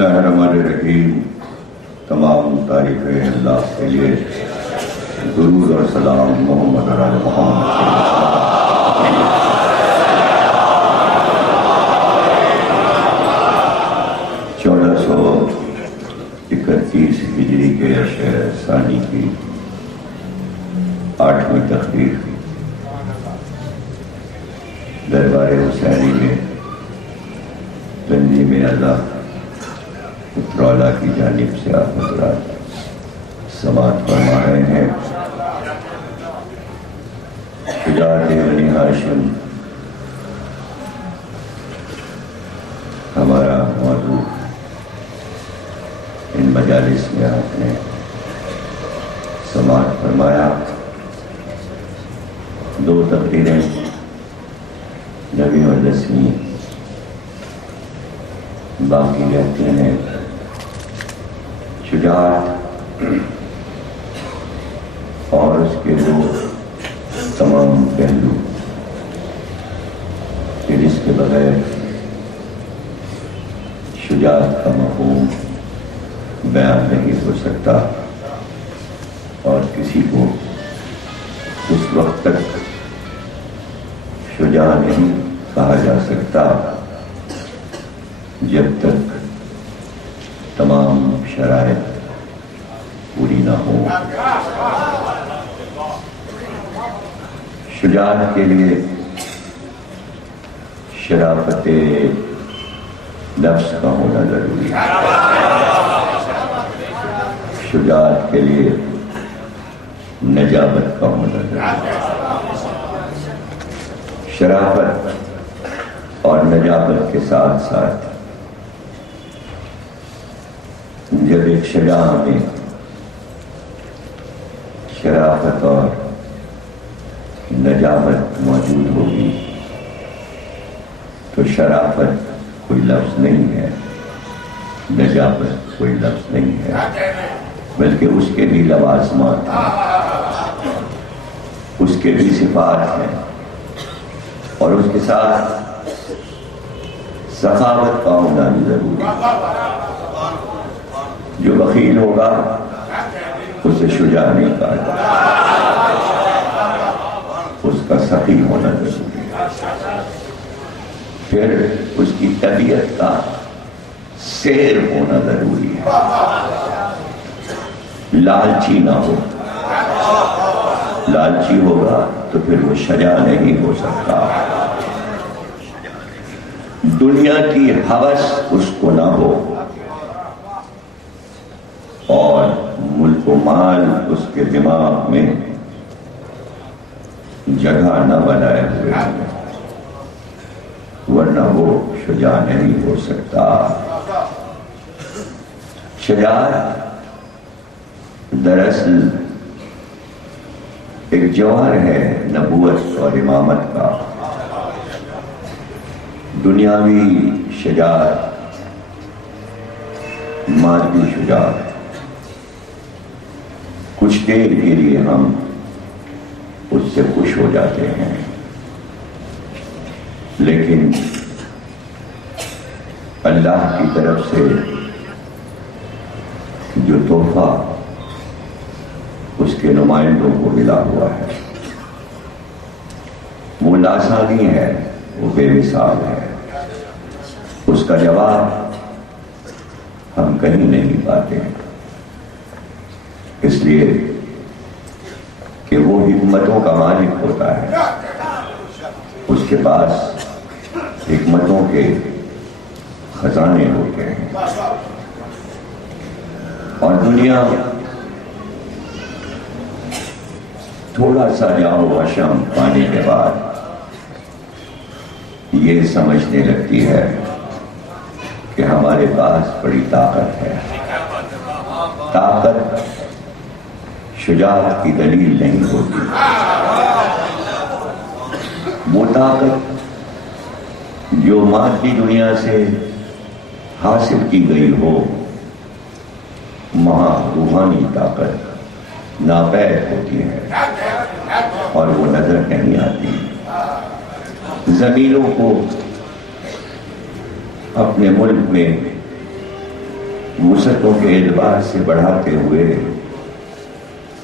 اللہ الرحمن الرحیم. تمام تعریفیں اللہ کے لیے. درود اور سلام محمد علی محمد. 1431 ہجری کے شہر ثانی کی 8ویں تقریر دربار حسینی میں تنظیم اعلیٰ اترولہ کی جانب سے آپ حضرات سماعت فرما رہے ہیں. شجاعت بنی ہاشم ہمارا موضوع ان مجالس میں آپ نے سماعت فرمایا. 2 تقریریں 9ویں اور 10ویں باقی رہتے ہیں. شجاعت اور اس کے 2 تمام پہلو کہ جس کے بغیر شجاعت کا مفہوم بیان نہیں ہو سکتا اور کسی کو اس وقت تک شجاع نہیں کہا جا سکتا جب تک تمام شرائط پوری نہ ہو. شجاعت کے لیے شرافت نفس کا ہونا ضروری ہے. شجاعت کے لیے نجابت کا ہونا ضروری ہے. شرافت اور نجابت کے ساتھ ساتھ جب ایک شجاع میں شرافت اور نجابت موجود ہوگی تو شرافت کوئی لفظ نہیں ہے, نجابت کوئی لفظ نہیں ہے, بلکہ اس کے بھی لوازمات ہیں, اس کے بھی صفات ہیں, اور اس کے ساتھ سخاوت کا ہونا بھی ضروری ہے. جو بخیل ہوگا اسے شجاع نہیں کہا جاتا, اس کا سخی ہونا ضروری ہے. پھر اس کی طبیعت کا سیر ہونا ضروری ہے, لالچی نہ ہو. لالچی ہوگا تو پھر وہ شجاع نہیں ہو سکتا. دنیا کی ہوس اس کو نہ ہو اور ملک و مال اس کے دماغ میں جگہ نہ بنائے ہوئے ہیں, ورنہ وہ شجاع نہیں ہو سکتا. شجاعت دراصل ایک جوہر ہے نبوت اور امامت کا. دنیاوی شجاعت, مادی شجاعت, کچھ دیر کے لیے ہم اس سے خوش ہو جاتے ہیں, لیکن اللہ کی طرف سے جو تحفہ اس کے نمائندوں کو ملا ہوا ہے وہ لاسانی ہے, وہ بے مثال ہے. اس کا جواب ہم کہیں نہیں پاتے, اس لیے کہ وہ حکمتوں کا مالک ہوتا ہے. اس کے پاس حکمتوں کے خزانے ہوتے ہیں, اور دنیا تھوڑا سا جاؤ وشم پانے کے بعد یہ سمجھنے لگتی ہے کہ ہمارے پاس بڑی طاقت ہے. طاقت شجاعت کی دلیل نہیں ہوتی. وہ طاقت جو مادی دنیا سے حاصل کی گئی ہو, وہاں روحانی طاقت ناپید ہوتی ہے اور وہ نظر نہیں آتی. زمینوں کو اپنے ملک میں وسعتوں کے اعتبار سے بڑھاتے ہوئے،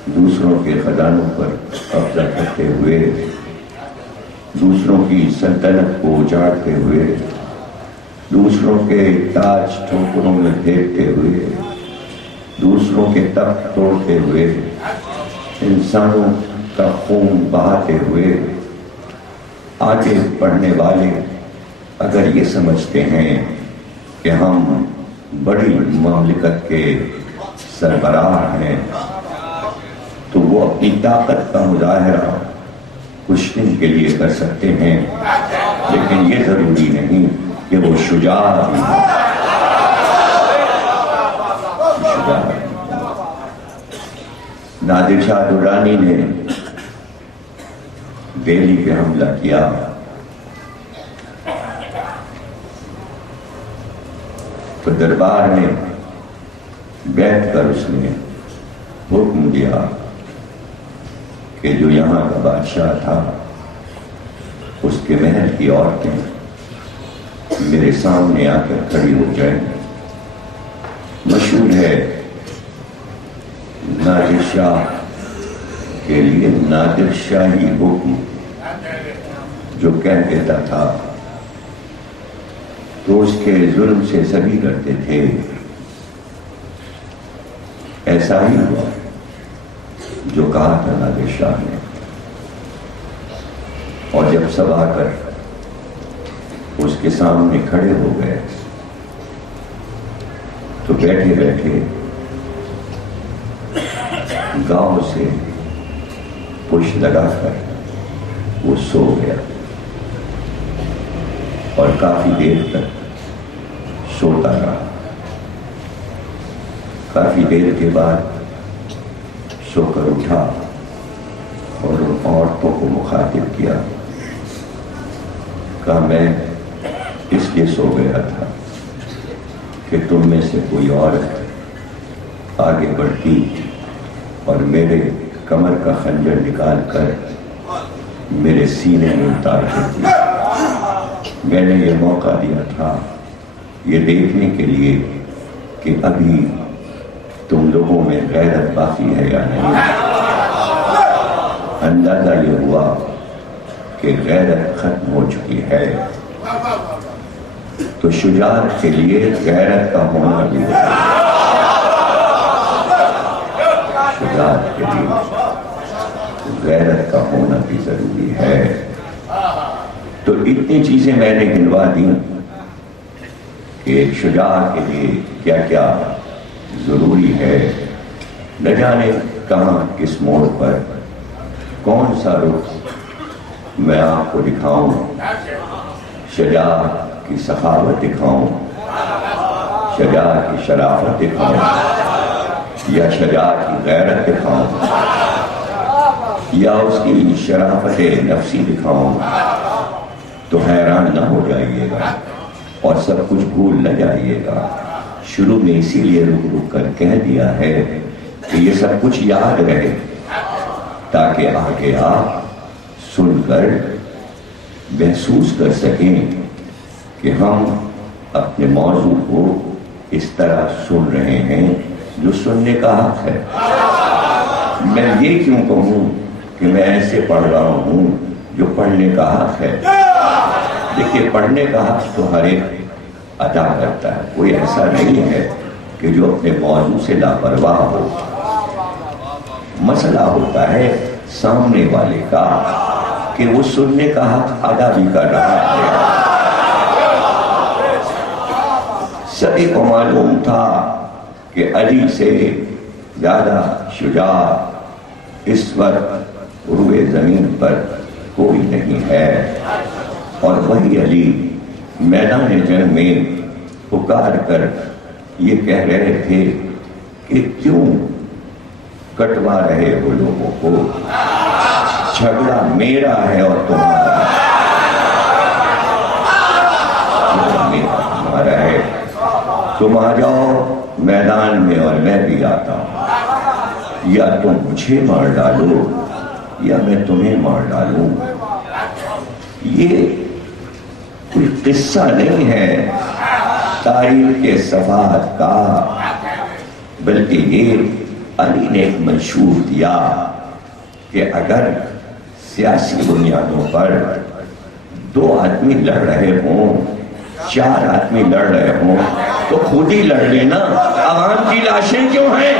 دوسروں کے خزانوں پر قبضہ کرتے ہوئے، دوسروں کی سلطنت کو اجاڑتے ہوئے، دوسروں کے تاج ٹھوکروں میں پھینکتے ہوئے، دوسروں کے تخت توڑتے ہوئے، انسانوں کا خون بہاتے ہوئے، آگے بڑھنے والے اگر یہ سمجھتے ہیں کہ ہم بڑی مملکت کے سربراہ ہیں تو وہ اپنی طاقت کا مظاہرہ کچھ دن کے لیے کر سکتے ہیں، لیکن یہ ضروری نہیں کہ وہ شجاع بھی ہوں۔ نادر شاہ درانی نے دہلی پہ حملہ کیا، تو دربار میں بیٹھ کر اس نے حکم دیا کہ جو یہاں کا بادشاہ تھا اس کے محل کی عورتیں میرے سامنے آ کر کھڑی ہو جائیں۔ مشہور ہے نادر شاہ کے لیے نادر شاہی حکم جو کہہ دیتا تھا تو اس کے ظلم سے سبھی کرتے تھے۔ ایسا ہی ہوا جو کہا تھا نادر شاہ نے، اور جب سب آ کر اس کے سامنے کھڑے ہو گئے تو بیٹھے بیٹھے گاؤں سے پش لگا کر وہ سو گیا، اور کافی دیر تک سوتا رہا۔ کافی دیر کے بعد سو کر اٹھا اور ان عورتوں کو مخاطب کیا، کہا میں اس لیے سو گیا تھا کہ تم میں سے کوئی عورت آگے بڑھتی اور میرے کمر کا خنجر نکال کر میرے سینے میں اتار دیتی۔ میں نے یہ موقع دیا تھا یہ دیکھنے کے لیے کہ ابھی تم لوگوں میں غیرت باقی ہے یا نہیں۔ اندازہ یہ ہوا کہ غیرت ختم ہو چکی ہے، تو شجاعت کے لیے غیرت کا ہونا بھی ضروری ہے۔ شجاعت کے لیے غیرت کا ہونا بھی ضروری ہے۔ تو اتنی چیزیں میں نے گنوا دی کہ ایک شجاع کے لیے کیا کیا ضروری ہے۔ نہ جانے کہاں کس موڑ پر کون سا رخ میں آپ کو دکھاؤں، شجاع کی سخاوت دکھاؤں، شجاع کی شرافت دکھاؤں، یا شجاع کی غیرت دکھاؤں، یا اس کی شرافت نفسی دکھاؤں، تو حیران نہ ہو جائیے گا اور سب کچھ بھول نہ جائیے گا۔ شروع میں اسی لیے رک رک کر کہہ دیا ہے کہ یہ سب کچھ یاد رہے، تاکہ آگے آپ سن کر محسوس کر سکیں کہ ہم اپنے موضوع کو اس طرح سن رہے ہیں جو سننے کا حق ہے۔ میں یہ کیوں کہوں کہ میں ایسے پڑھ رہا ہوں جو پڑھنے کا حق ہے؟ دیکھیے، پڑھنے کا حق تو ہر ایک ادا کرتا ہے، کوئی ایسا نہیں ہے کہ جو اپنے موضوع سے لاپرواہ ہو۔ مسئلہ ہوتا ہے سامنے والے کا کہ وہ سننے کا حق ادا بھی کر رہا ہے۔ سبھی کو معلوم تھا کہ علی سے زیادہ شجاع اس وقت روئے زمین پر کوئی نہیں ہے، اور وہی علی میدان جنگ میں پکار کر یہ کہہ رہے تھے کہ کیوں کٹوا رہے ہو لوگوں کو، جھگڑا میرا ہے اور تمہارا ہے، تم آ جاؤ میدان میں اور میں بھی آتا ہوں، یا تم مجھے مار ڈالو یا میں تمہیں مار ڈالوں۔ یہ کوئی قصہ نہیں ہے تاریخ کے صفحات کا، بلکہ یہ علی نے ایک منشور دیا کہ اگر سیاسی بنیادوں پر 2 آدمی لڑ رہے ہوں، 4 آدمی لڑ رہے ہوں تو خود ہی لڑ لینا، عوام کی لاشیں کیوں ہیں؟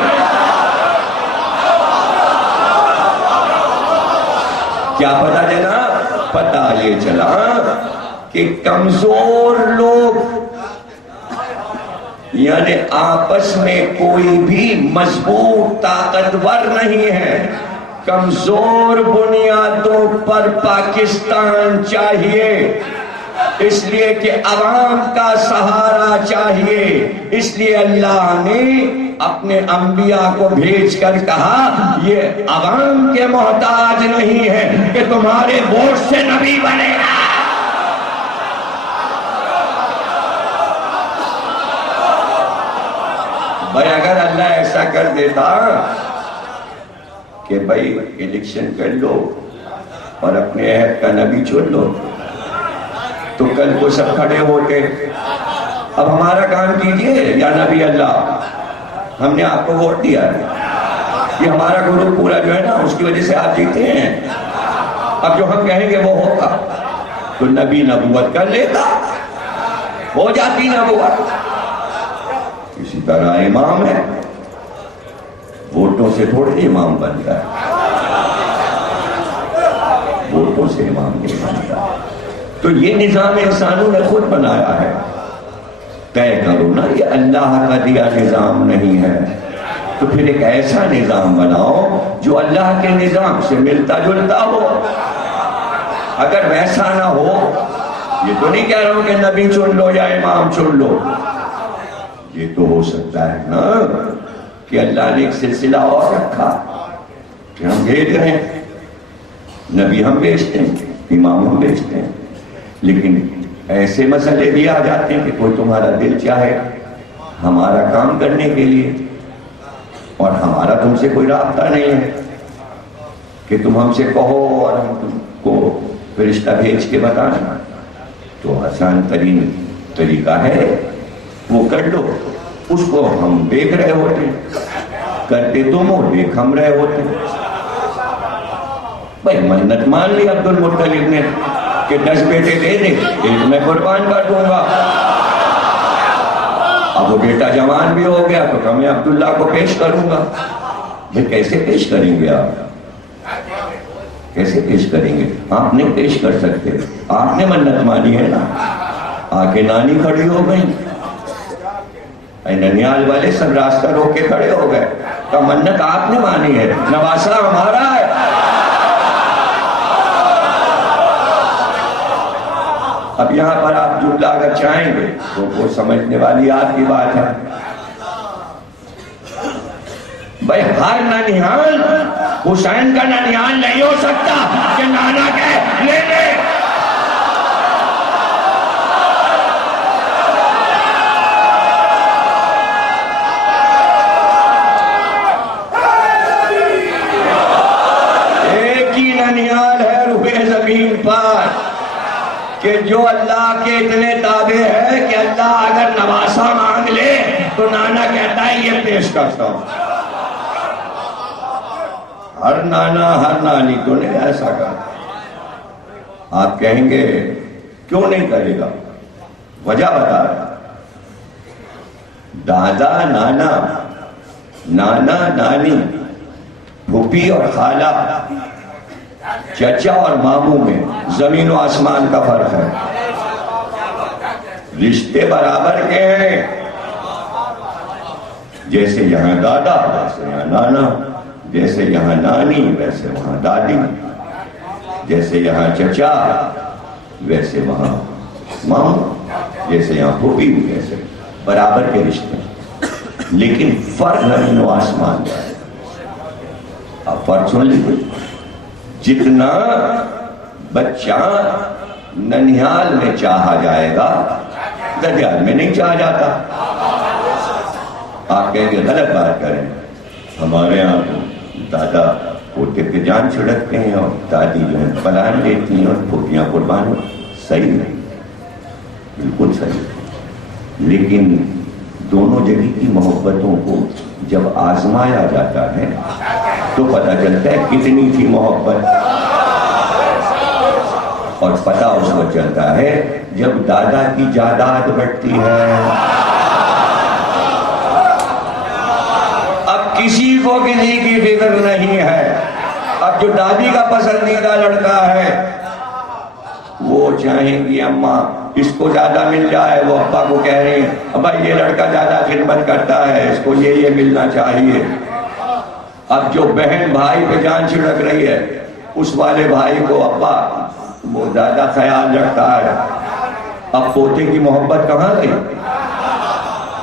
کیا پتا جناب؟ پتا یہ چلا کہ کمزور لوگ یعنی آپس میں کوئی بھی مضبوط طاقتور نہیں ہے، کمزور بنیادوں پر پاکستان چاہیے، اس لیے کہ عوام کا سہارا چاہیے، اس لیے اللہ نے اپنے انبیاء کو بھیج کر کہا یہ عوام کے محتاج نہیں ہے کہ تمہارے ووٹ سے نبی بنے گا۔ بھائی اگر اللہ ایسا کر دیتا کہ بھائی الیکشن کر لو اور اپنے عہد کا نبی چن لو تو کل کو سب کھڑے ہوتے، اب ہمارا کام کیجئے یا نبی اللہ، ہم نے آپ کو ووٹ دیا ہے، یہ ہمارا گروپ پورا جو ہے نا اس کی وجہ سے آپ جیتے ہیں، اب جو ہم کہیں گے وہ ہوگا، تو نبی نبوت کر لیتا، ہو جاتی نبوت۔ اسی طرح امام ہے، ووٹوں سے تھوڑے امام بنتا ہے، ووٹوں سے امام نہیں بنتا۔ تو یہ نظام انسانوں نے خود بنایا ہے، طے کرو نا یہ اللہ کا دیا نظام نہیں ہے، تو پھر ایک ایسا نظام بناؤ جو اللہ کے نظام سے ملتا جلتا ہو۔ اگر ویسا نہ ہو، یہ تو نہیں کہہ رہا ہوں کہ نبی چن لو یا امام چن لو، یہ تو ہو سکتا ہے نا کہ اللہ نے ایک سلسلہ اور رکھا کہ ہم بھیج رہے ہیں، نبی ہم بھیجتے ہیں، امام ہم بھیجتے ہیں، لیکن ایسے مسئلے بھی آ جاتے ہیں کہ کوئی تمہارا دل چاہے ہمارا کام کرنے کے لیے اور ہمارا تم سے کوئی رابطہ نہیں ہے کہ تم ہم سے کہو اور ہم تم کو فرشتہ بھیج کے بتانا، تو آسان ترین طریقہ ہے وہ کر لو، اس کو ہم دیکھ رہے ہوتے ہیں، کرتے تم ہو دیکھ ہم رہے ہوتے ہیں۔ بھائی منت مان لی عبد المطلب نے کہ 10 بیٹے دے دے، ایک میں قربان کر دوں گا، اب وہ بیٹا جوان بھی ہو گیا تو میں عبداللہ کو پیش کروں گا۔ یہ کیسے پیش کریں گے آپ؟ کیسے پیش کریں گے؟ آپ نہیں پیش کر سکتے، آپ نے منت مانی ہے نا، آکے نانی کھڑی ہو گئی، ننیال والے سب راستہ روک کے کھڑے ہو گئے، تو منت آپ نے مانی ہے، نواسہ ہمارا ہے۔ اب یہاں پر آپ جملہ اگر چاہیں گے تو وہ سمجھنے والی آپ کی بات ہے۔ بھائی ہر ننیال حسین کا ننیال نہیں ہو سکتا کہ نانا کہے لے لے۔ ایک ہی ننیال ہے روئے زمین پر کہ جو اللہ کے اتنے تابع ہے کہ اللہ اگر نواسہ مانگ لے تو نانا کہتا ہے یہ پیش کرتا ہوں۔ ہر نانا ہر نانی تو نہیں ایسا کرتا۔ آپ کہیں گے کیوں نہیں کرے گا؟ وجہ بتا رہا، دادا نانا، نانا نانی، پھوپھی اور خالہ، چچا اور ماموں میں زمین و آسمان کا فرق ہے، رشتے برابر کے ہیں، جیسے یہاں دادا ویسے یہاں نانا، جیسے یہاں نانی ویسے وہاں دادی، جیسے یہاں چچا ویسے وہاں ماموں، جیسے یہاں پھوپھی ویسے برابر کے رشتے، لیکن فرق زمین و آسمان کا ہے۔ آپ فرق سن لیجیے، جتنا بچہ ننیال میں چاہا جائے گا ددیال میں نہیں چاہا جاتا۔ آپ کہیں گے غلط بات کریں، ہمارے یہاں دادا پوتے پہ جان چھڑکتے ہیں اور دادی جو ہے پلان لیتی ہیں اور پھوپھیاں قربان ہوتی ہیں۔ صحیح نہیں، بالکل صحیح، لیکن دونوں جگہ کی محبتوں کو جب آزمایا جاتا ہے تو پتہ چلتا ہے کتنی تھی محبت، اور پتہ اس کو چلتا ہے جب دادا کی جائیداد بڑھتی ہے۔ اب کسی کو کسی کی فکر نہیں ہے۔ اب جو دادی کا پسندیدہ لڑکا ہے وہ چاہیں گی اماں اس کو زیادہ مل جائے، وہ ابا کو کہہ رہے ہیں ابا یہ لڑکا زیادہ خدمت کرتا ہے، اس کو یہ ملنا چاہیے۔ اب جو بہن بھائی پہ جان چھڑک رہی ہے اس والے بھائی کو ابا وہ زیادہ خیال رکھتا ہے۔ اب پوتے کی محبت کہاں گئی؟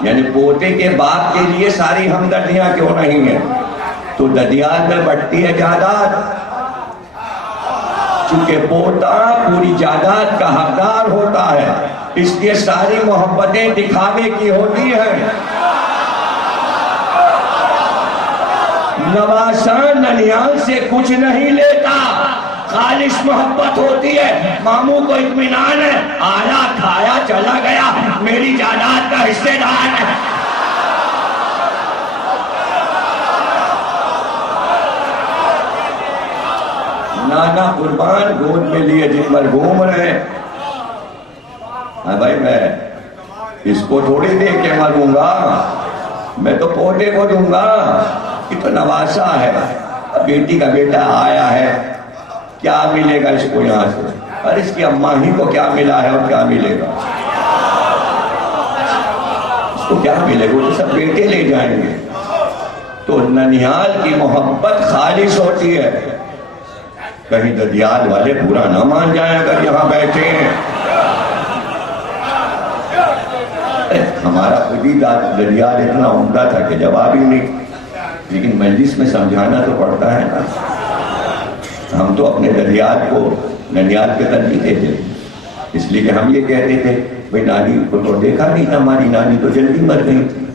یعنی پوتے کے باپ کے لیے ساری ہمدردیاں کیوں نہیں ہیں؟ تو ددیال میں بڑھتی ہے جائیداد، چونکہ پوتا پوری جائیداد کا حقدار ہوتا ہے، اس لیے ساری محبتیں دکھاوے کی ہوتی ہیں۔ نواسا ننیال سے کچھ نہیں لیتا، خالص محبت ہوتی ہے۔ ماموں کو اطمینان ہے، آیا کھایا چلا گیا، میری جائیداد کا حصے دار ہے۔ نانا قربان گود میں لیے جن پر گھوم رہے ہیں، ہاں بھائی میں اس کو تھوڑی دے کے مروں گا، میں تو پوتے کو دوں گا۔ یہ تو نواسا ہے، بیٹی کا بیٹا آیا ہے، کیا ملے گا اس کو یہاں سے؟ اور اس کی اماں ہی کو کیا ملا ہے اور کیا ملے گا اس کو؟ کیا ملے گا؟ وہ تو سب بیٹے لے جائیں گے۔ تو ننیال کی محبت خالص ہوتی ہے۔ کہیں ددیال والے برا نہ مان جائیں اگر یہاں بیٹھے ہیں۔ ہمارا خودی ددیال اتنا عمدہ تھا کہ جواب ہی نہیں، لیکن مجلس میں سمجھانا تو پڑتا ہے نا۔ ہم تو اپنے ددیال کو ننیال کے تنقیدے تھے، اس لیے کہ ہم یہ کہتے تھے بھئی نانی کو تو دیکھا نہیں تھا، ہماری نانی تو جلدی مر گئی تھی،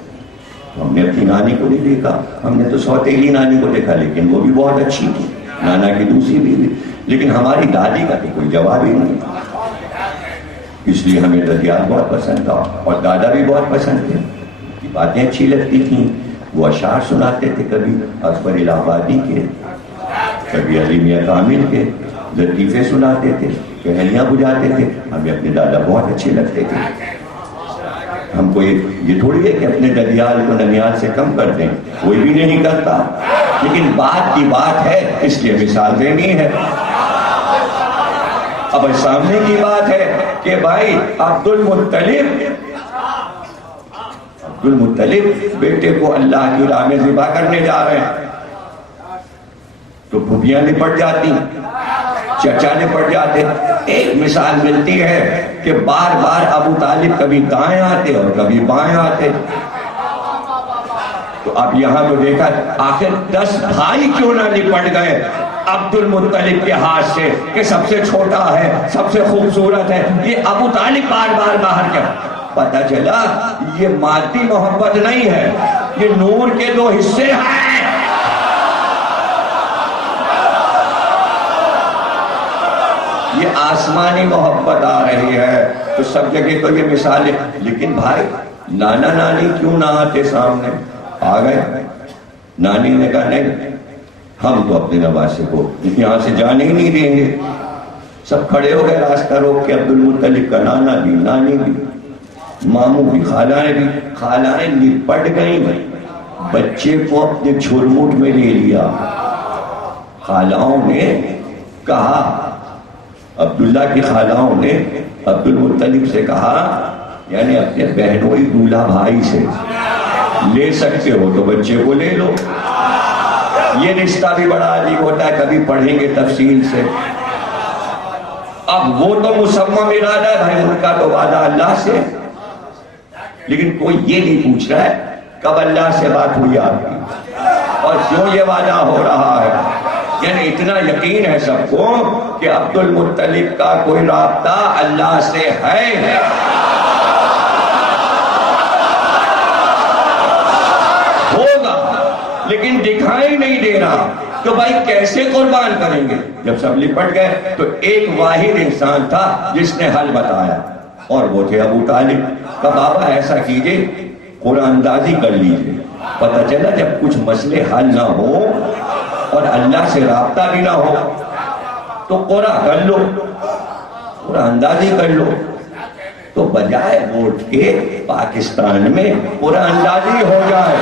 تو ہم نے اپنی نانی کو نہیں دیکھا، ہم نے تو سوتیلی نانی کو دیکھا، لیکن وہ بھی بہت اچھی تھی، نانا کی دوسری بیوی، لیکن ہماری دادی کا تو کوئی جواب ہی نہیں تھا۔ اس لیے ہمیں ددیال بہت پسند تھا، اور دادا بھی بہت پسند تھے، کی باتیں اچھی لگتی تھیں۔ وہ اشعار سناتے تھے، کبھی اکبر الہ آبادی کے، کبھی علی میاں کامل کے، لطیفے سناتے تھے، کہانیاں بجاتے تھے، ہمیں اپنے دادا بہت اچھے لگتے تھے۔ ہم کو یہ تھوڑی ہے کہ اپنے ددیال کو ننیال سے کم کر دیں، کوئی بھی نہیں کرتا، لیکن بات کی بات ہے اس لیے مثال دینی ہے۔ اب سامنے کی بات ہے کہ بھائی عبد المطلب بیٹے کو اللہ کی راہ میں ذبح کرنے جا رہے ہیں، تو پھوپھیاں نپٹ جاتی، چچا نپٹ جاتے۔ ایک مثال ملتی ہے کہ بار بار ابو طالب کبھی دائیں آتے اور کبھی بائیں آتے۔ تو اب یہاں تو دیکھا آخر 10 بھائی کیوں نہ نپٹ گئے عبد المطلب کے ہاتھ سے، کہ سب سے چھوٹا ہے، سب سے خوبصورت ہے، یہ ابو طالب بار بار باہر کیا۔ پتہ چلا یہ مادی محبت نہیں ہے، یہ نور کے 2 حصے ہیں۔ یہ آسمانی محبت آ رہی ہے۔ تو سب جگہ تو یہ مثال ہے، لیکن بھائی نانا نانی کیوں نہ آتے سامنے؟ آ گئے۔ نانی نے کہا نہیں، ہم تو اپنے نواسے کو یہاں سے جانے ہی نہیں دیں گے۔ سب کھڑے ہو گئے راستہ روک کے، عبد المطلب کا نانا بھی، نانی بھی، ماموں بھی، خالائیں بھی۔ خالائیں لپٹ گئیں، بچے کو اپنے جھرمٹ میں لے لیا۔ خالاؤں نے کہا، عبداللہ کی خالاؤں نے عبد المطلب سے کہا، یعنی اپنے بہنوئی دولہا بھائی سے، لے سکتے ہو تو بچے کو لے لو۔ یہ رشتہ بھی بڑا عجیب ہوتا ہے، کبھی پڑھیں گے تفصیل سے۔ اب وہ تو مصمم ارادہ ہے بھائی، ان کا تو وعدہ اللہ سے، لیکن کوئی یہ نہیں پوچھ رہا ہے کب اللہ سے بات ہوئی آپ کی اور کیوں یہ وعدہ ہو رہا ہے۔ یعنی اتنا یقین ہے سب کو کہ عبد المطلب کا کوئی رابطہ اللہ سے ہے۔ ہوگا لیکن دکھائی نہیں دے رہا، تو بھائی کیسے قربان کریں گے؟ جب سب لپٹ گئے تو ایک واحد انسان تھا جس نے حل بتایا، اور وہ تھے ابو طالب۔ کہ بابا ایسا کیجئے قرآن اندازی کر لیجیے. پتہ چلا جب کچھ مسئلے حل نہ ہو اور اللہ سے رابطہ بھی نہ ہو تو قرآن کر لو, قرآن اندازی کر لو. تو بجائے ووٹ کے پاکستان میں قرآن اندازی ہو جائے,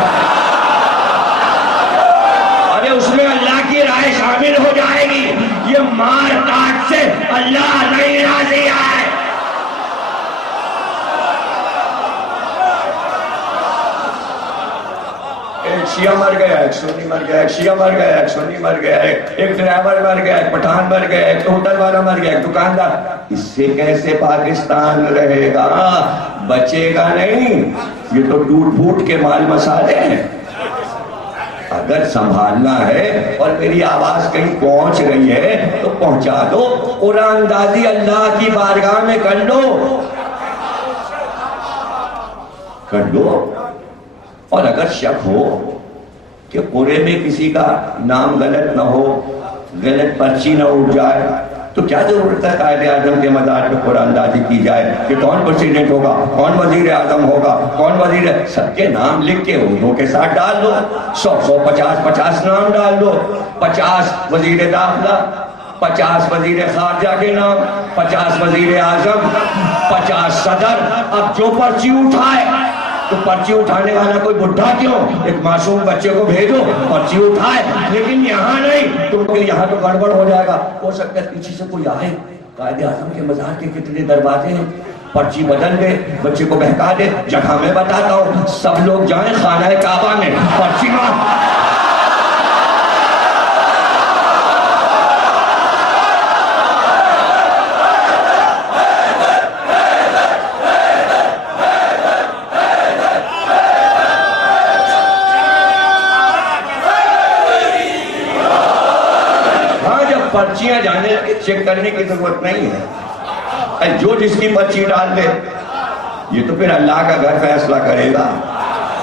ارے اس میں اللہ کی رائے شامل ہو جائے گی. یہ مار کاٹ سے اللہ نہیں راضی ہے. ایک شیعہ مر گیا, ایک سنی مر گیا, ایک شیعہ مر گیا, ایک سنی مر گیا, ایک ڈرائیور مر گیا, ایک پٹھان مر گیا, ایک ہوٹل والا مر گیا, ایک دکاندار. اس سے کیسے پاکستان رہے گا؟ بچے گا نہیں. یہ تو ٹوٹ پھوٹ کے مال مسالے ہیں. اگر سنبھالنا ہے اور میری آواز کہیں پہنچ رہی ہے تو پہنچا دو. قرآن اندازی اللہ کی بارگاہ میں کر لو, کر لو. اور اگر شک ہو کہ قرے میں کسی کا نام غلط نہ ہو, غلط پرچی نہ اٹھ جائے, تو کیا ضرورت ہے قائد اعظم کے مزار پہ قرآن اندازی کی جائے کہ کون پریزیڈنٹ ہوگا, کون وزیر اعظم ہوگا, کون وزیر. سب کے نام لکھ کے اردو کے ساتھ ڈال دو. 100 50 نام ڈال دو. 50 وزیر داخلہ, 50 وزیر خارجہ کے نام, 50 وزیر اعظم, 50 صدر. اب جو پرچی اٹھائے تو پرچی اٹھانے والا کوئی بڈھا کیوں, ایک معصوم بچے کو بھیجو پرچی اٹھائے. لیکن یہاں نہیں, کیونکہ یہاں تو گڑبڑ ہو جائے گا. ہو سکتا ہے پیچھے سے کوئی آئے, قائد اعظم کے مزار کے کتنے دروازے ہیں, پرچی بدل دے, بچے کو بہکا دے. جگہ میں بتاتا ہوں, سب لوگ جائیں خانہ کعبہ میں, پرچی مار. پرچیاں جانے چیک کرنے کی ضرورت نہیں ہے. جو جس کی پرچی ڈال دے, یہ تو پھر اللہ کا گھر فیصلہ کرے گا.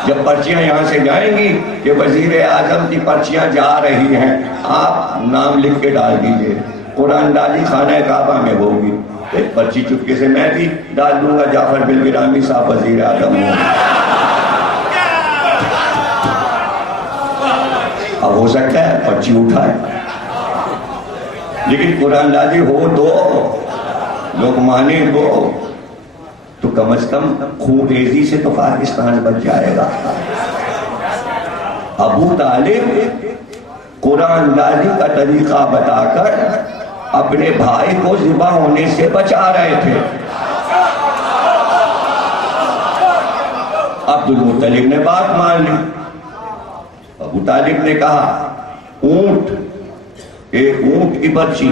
جب پرچیاں یہاں سے جائیں گی کہ وزیر اعظم کی پرچیاں جا رہی ہیں, آپ نام لکھ کے ڈال دیجئے. قرآن اندازی خانہ کعبہ میں ہوگی. ایک پرچی چپکے سے میں بھی ڈال دوں گا, جعفر بالگرامی صاحب وزیر اعظم ہوں. اب ہو سکتا ہے پرچی اٹھائے, لیکن قرآن اندازی ہو تو لوگ مانے تو کم از کم خون ریزی سے تو پاکستان بچ جائے گا. ابو طالب قرآن اندازی کا طریقہ بتا کر اپنے بھائی کو ذبح ہونے سے بچا رہے تھے. عبد المطلب نے بات مان لی. ابو طالب نے کہا اونٹ, ایک اونٹ کی پرچی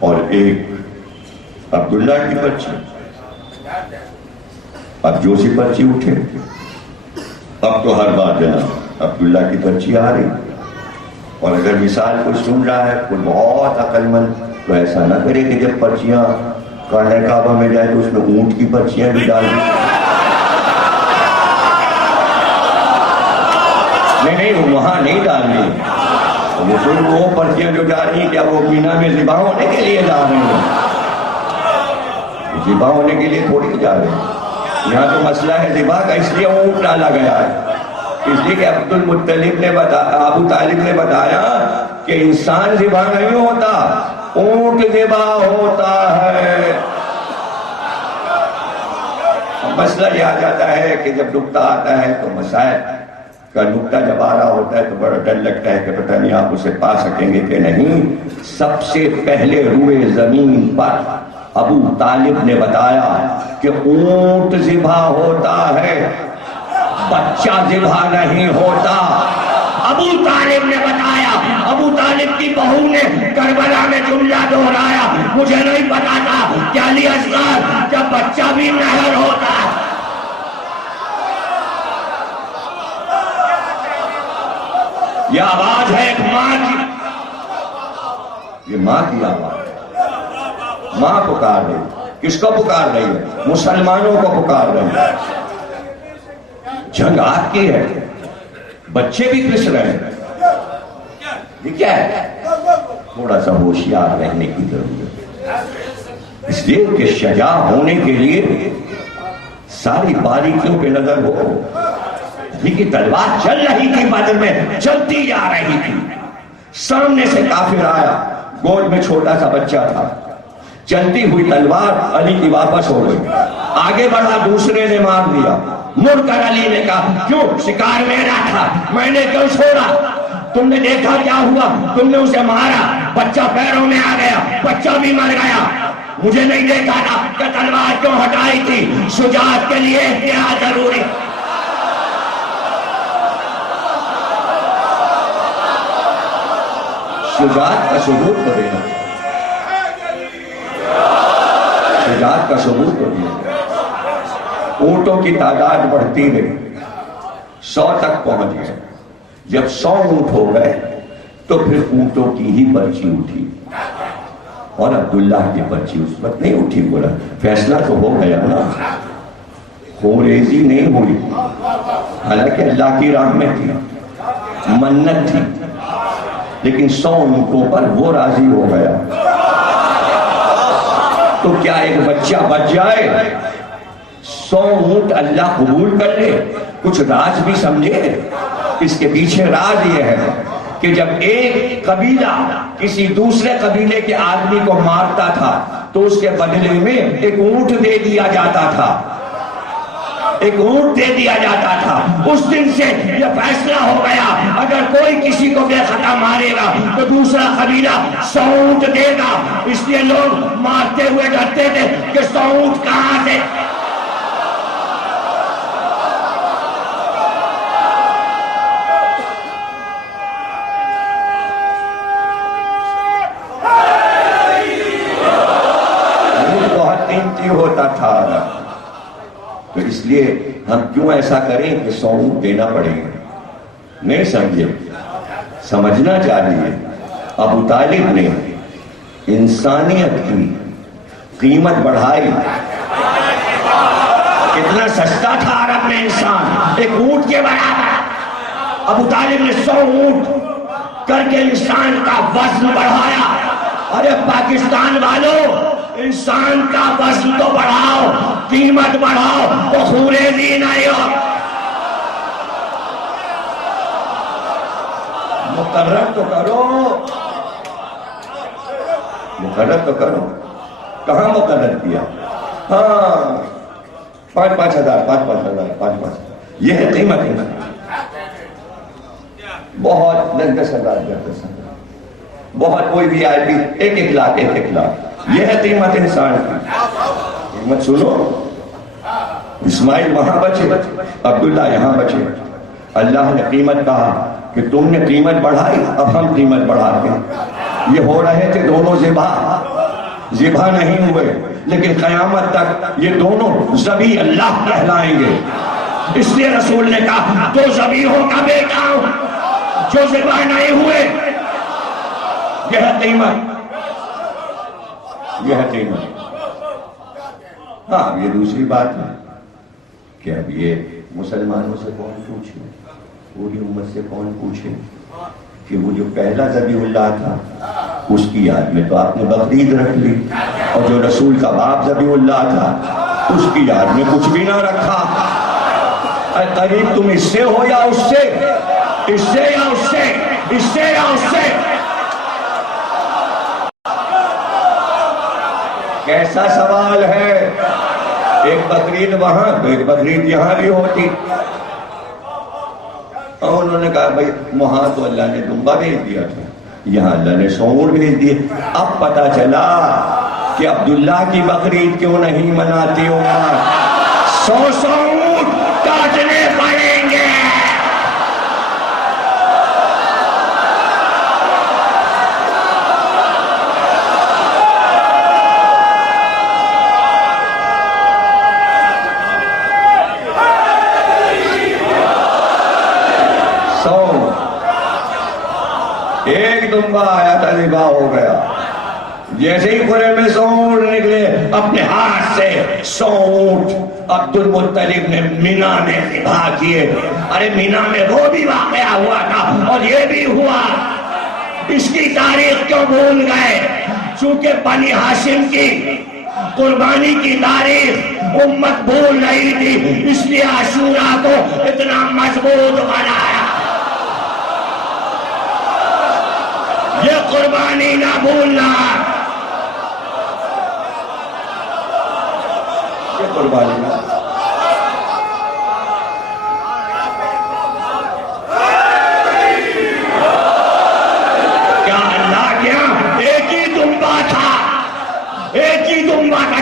اور ایک عبداللہ کی پرچی. اب جو سی پرچی اٹھے, اب تو ہر بات جناب عبداللہ کی پرچی آ رہی. اور اگر مثال کوئی سن رہا ہے, کوئی بہت عقل مند, تو ایسا نہ کرے کہ جب پرچیاں خانہ کعبہ میں جائے تو اس میں اونٹ کی پرچیاں بھی ڈال دیں. نہیں, وہاں نہیں ڈالنی. وہ پرچیاں جو جا رہی ہیں کیا وہ مینا میں ذبح ہونے کے لیے جا رہی ہیں؟ ذبح ہونے کے لیے تھوڑی جا رہے ہیں. یہاں تو مسئلہ ہے ذبح کا, اس لیے اونٹ ڈالا گیا ہے. اس لیے کہ عبد المطلب نے ابو طالب نے بتایا کہ انسان ذبح نہیں ہوتا, اونٹ ذبح ہوتا ہے. مسئلہ یہ آ جاتا ہے کہ جب نکتہ آتا ہے تو مسائل کا نکتہ جب آ رہا ہوتا ہے تو بڑا ڈر لگتا ہے کہ پتہ نہیں آپ اسے پا سکیں گے کہ نہیں. سب سے پہلے روئے زمین پر ابو طالب نے بتایا کہ اونٹ ذبح ہوتا ہے, بچہ ذبح نہیں ہوتا. ابو طالب نے بتایا. ابو طالب کی بہو نے کربلا میں جملہ دہرایا, مجھے نہیں پتا تھا کہ علی اصغر جب بچہ بھی نہر ہوتا ہے. یہ آواز ہے ایک ماں کی, یہ ماں کی آواز ہے. ماں پکار رہی. کس کو پکار رہی ہے؟ مسلمانوں کو پکار رہی ہے. جنگ آپ کی ہے, بچے بھی پس رہے ہیں. یہ کیا ہے؟ تھوڑا سا ہوشیار رہنے کی ضرورت ہے. اس لیے کہ شجاع ہونے کے لیے ساری باریکیوں پہ نظر ہو. کی تلوار چل رہی تھی بدر میں، چلتی جا رہی تھی. سامنے سے کافر آیا، گود میں چھوٹا سا بچہ تھا. چلتی ہوئی تلوار علی کی واپس ہو گئی. آگے بڑھا، دوسرے نے مار دیا. مڑ کر علی نے کہا کیوں؟ شکار میرا تھا، میں نے کیوں چھوڑا؟ تم نے دیکھا کیا ہوا؟ تم نے اسے مارا، بچہ پیروں میں آ گیا، بچہ بھی مر گیا. مجھے نہیں دیکھا تھا کہ تلوار کیوں ہٹائی تھی. شجاعت کے لیے احتیاط ضروری. شجاعت کا ثبوت کو دینا، شجاعت کا ثبوت کو دینا. اونٹوں کی تعداد بڑھتی گئی، 100 تک پہنچ گئے. جب 100 اونٹ ہو گئے تو پھر اونٹوں کی ہی پرچی اٹھی، اور عبداللہ کی پرچی اس وقت نہیں اٹھی. بولا فیصلہ تو ہو گیا نا، خوریزی نہیں ہوئی. حالانکہ اللہ کی راہ میں تھی، منت تھی، لیکن 100 اونٹوں پر وہ راضی ہو گیا. تو کیا ایک بچہ بچ جائے؟ 100 اونٹ اللہ قبول کر لے؟ کچھ راز بھی سمجھے. اس کے پیچھے راز یہ ہے کہ جب ایک قبیلہ کسی دوسرے قبیلے کے آدمی کو مارتا تھا تو اس کے بدلے میں ایک اونٹ دے دیا جاتا تھا، ایک اونٹ دے دیا جاتا تھا. اس دن سے یہ فیصلہ ہو گیا اگر کوئی کسی کو بے خطا مارے گا تو دوسرا قبیلہ 100 اونٹ دے گا. اس لیے لوگ مارتے ہوئے ڈرتے تھے کہ 100 اونٹ کہاں سے. بہت قیمتی ہوتا تھا. تو اس لیے ہم کیوں ایسا کریں کہ 100 اونٹ دینا پڑے گا؟ نہیں سمجھے، سمجھنا چاہیے. ابو طالب نے انسانیت کی قیمت بڑھائی. کتنا سستا تھا عرب میں انسان، ایک اونٹ کے برابر. ابو طالب نے 100 اونٹ کر کے انسان کا وزن بڑھایا. ارے پاکستان والوں، انسان کا وزن تو بڑھاؤ، قیمت بڑھاؤ، تو خوریزی نہیں ہو. مقرر تو کرو، مقرر تو کرو. کہاں مقرر کیا؟ ہاں 5-5 ہزار، 5-5 ہزار. یہ ہے قیمت. بہت 10-10 ہزار، 10-10 ہزار. بہت کوئی بھی آئی پی 1-1 لاکھ، 1-1 لاکھ. یہ ہے قیمت انسان کی. قیمت سنو. اسماعیل وہاں بچے، عبداللہ یہاں بچے. اللہ نے قیمت کہا کہ تم نے قیمت بڑھائی، اب ہم قیمت بڑھاتے ہیں. یہ ہو رہے تھے دونوں ذبح نہیں ہوئے، لیکن قیامت تک یہ دونوں ذبیح اللہ کہلائیں گے. اس لیے رسول نے کہا 2 ذبیحوں کا بیٹا ہوں جو ذبح نہیں ہوئے. یہ ہے قیمت، یہ ہے قیمت. ہاں یہ دوسری بات ہے کہ اب یہ مسلمانوں سے کون پوچھے، پوری امت سے کون پوچھے کہ وہ جو پہلا ذبیح اللہ تھا اس کی یاد میں تو آپ نے بقرعید رکھ لی، اور جو رسول کا باپ ذبیح اللہ تھا اس کی یاد میں کچھ بھی نہ رکھا. اے قریب تم اس سے ہو یا اس سے، اس سے یا اس سے، اس سے یا اس سے. کیسا سوال ہے؟ ایک بقرعید وہاں تو ایک بقرعید یہاں بھی ہوتی. اور انہوں نے کہا بھائی وہاں تو اللہ نے دمبا بھیج دیا تھا، یہاں اللہ نے سور بھیج دیے. اب پتا چلا کہ عبداللہ کی بقرعید کیوں نہیں مناتی ہو. 100 اونٹ کاٹنے پڑیں گے. ایک دمبا آیا تھا، ذبح ہو گیا. جیسے ہی پورے میں 100 اونٹ نکلے اپنے ہاتھ سے 100 اونٹ عبد المطلب نے مینا میں ذبح کیے. ارے مینا میں وہ بھی واقعہ ہوا تھا اور یہ بھی ہوا. اس کی تاریخ کیوں بھول گئے؟ چونکہ بنی ہاشم کی قربانی کی تاریخ امت بھول رہی تھی، اس لیے عاشورہ کو اتنا مضبوط بنایا۔ یہ قربانی نہ بھولنا، یہ قربانی نہ تھا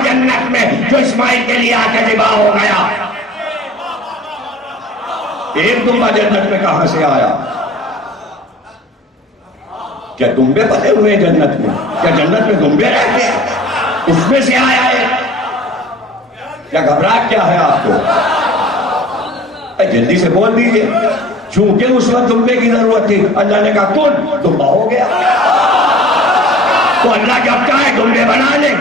جنت میں جو اسماعیل کے لیے آ کے ذبح ہو گیا۔ ایک دمبا جنت میں کہاں سے آیا؟ کیا دمبے پلے ہوئے جنت میں؟ کیا جنت میں دمبے رہتے ہیں؟ اس میں سے آیا ہے؟ کیا گھبراہٹ کیا ہے آپ کو؟ جلدی سے بول دیجئے۔ چونکہ اس وقت دمبے کی ضرورت تھی، اللہ نے کہا کن، دمبا ہو گیا۔ تو اللہ جب چاہے دمبے بنا لے،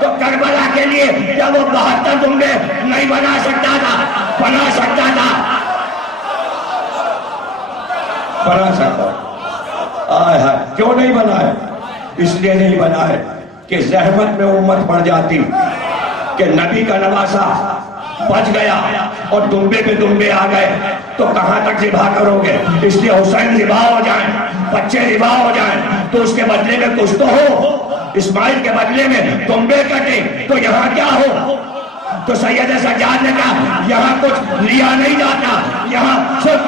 تو کربلا کے لیے کیا وہ 72 دمبے نہیں بنا سکتا تھا؟ بنا سکتا تھا، بنا سکتا۔ آئے ہائے، کیوں نہیں بنائے؟ اس لیے نہیں بنائے کہ زحمت میں امت پڑ جاتی کہ نبی کا نواسا بچ گیا اور دمبے پہ دمبے آ گئے تو کہاں تک ذبح کرو گے؟ اس لیے حسین ذبح ہو جائیں، بچے ذبح ہو جائیں تو اس کے بدلے میں کچھ تو ہو۔ اسماعیل کے بدلے میں دمبے کٹے تو یہاں کیا ہو؟ تو سید سجاد نے کہا یہاں کچھ لیا نہیں جاتا، یہاں صرف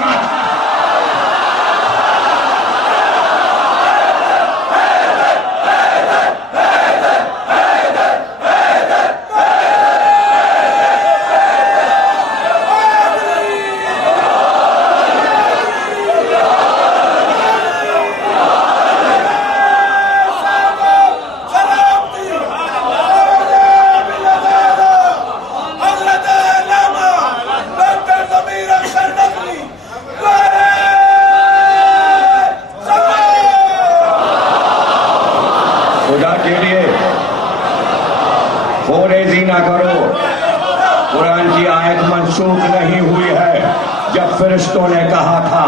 فرشتوں نے کہا تھا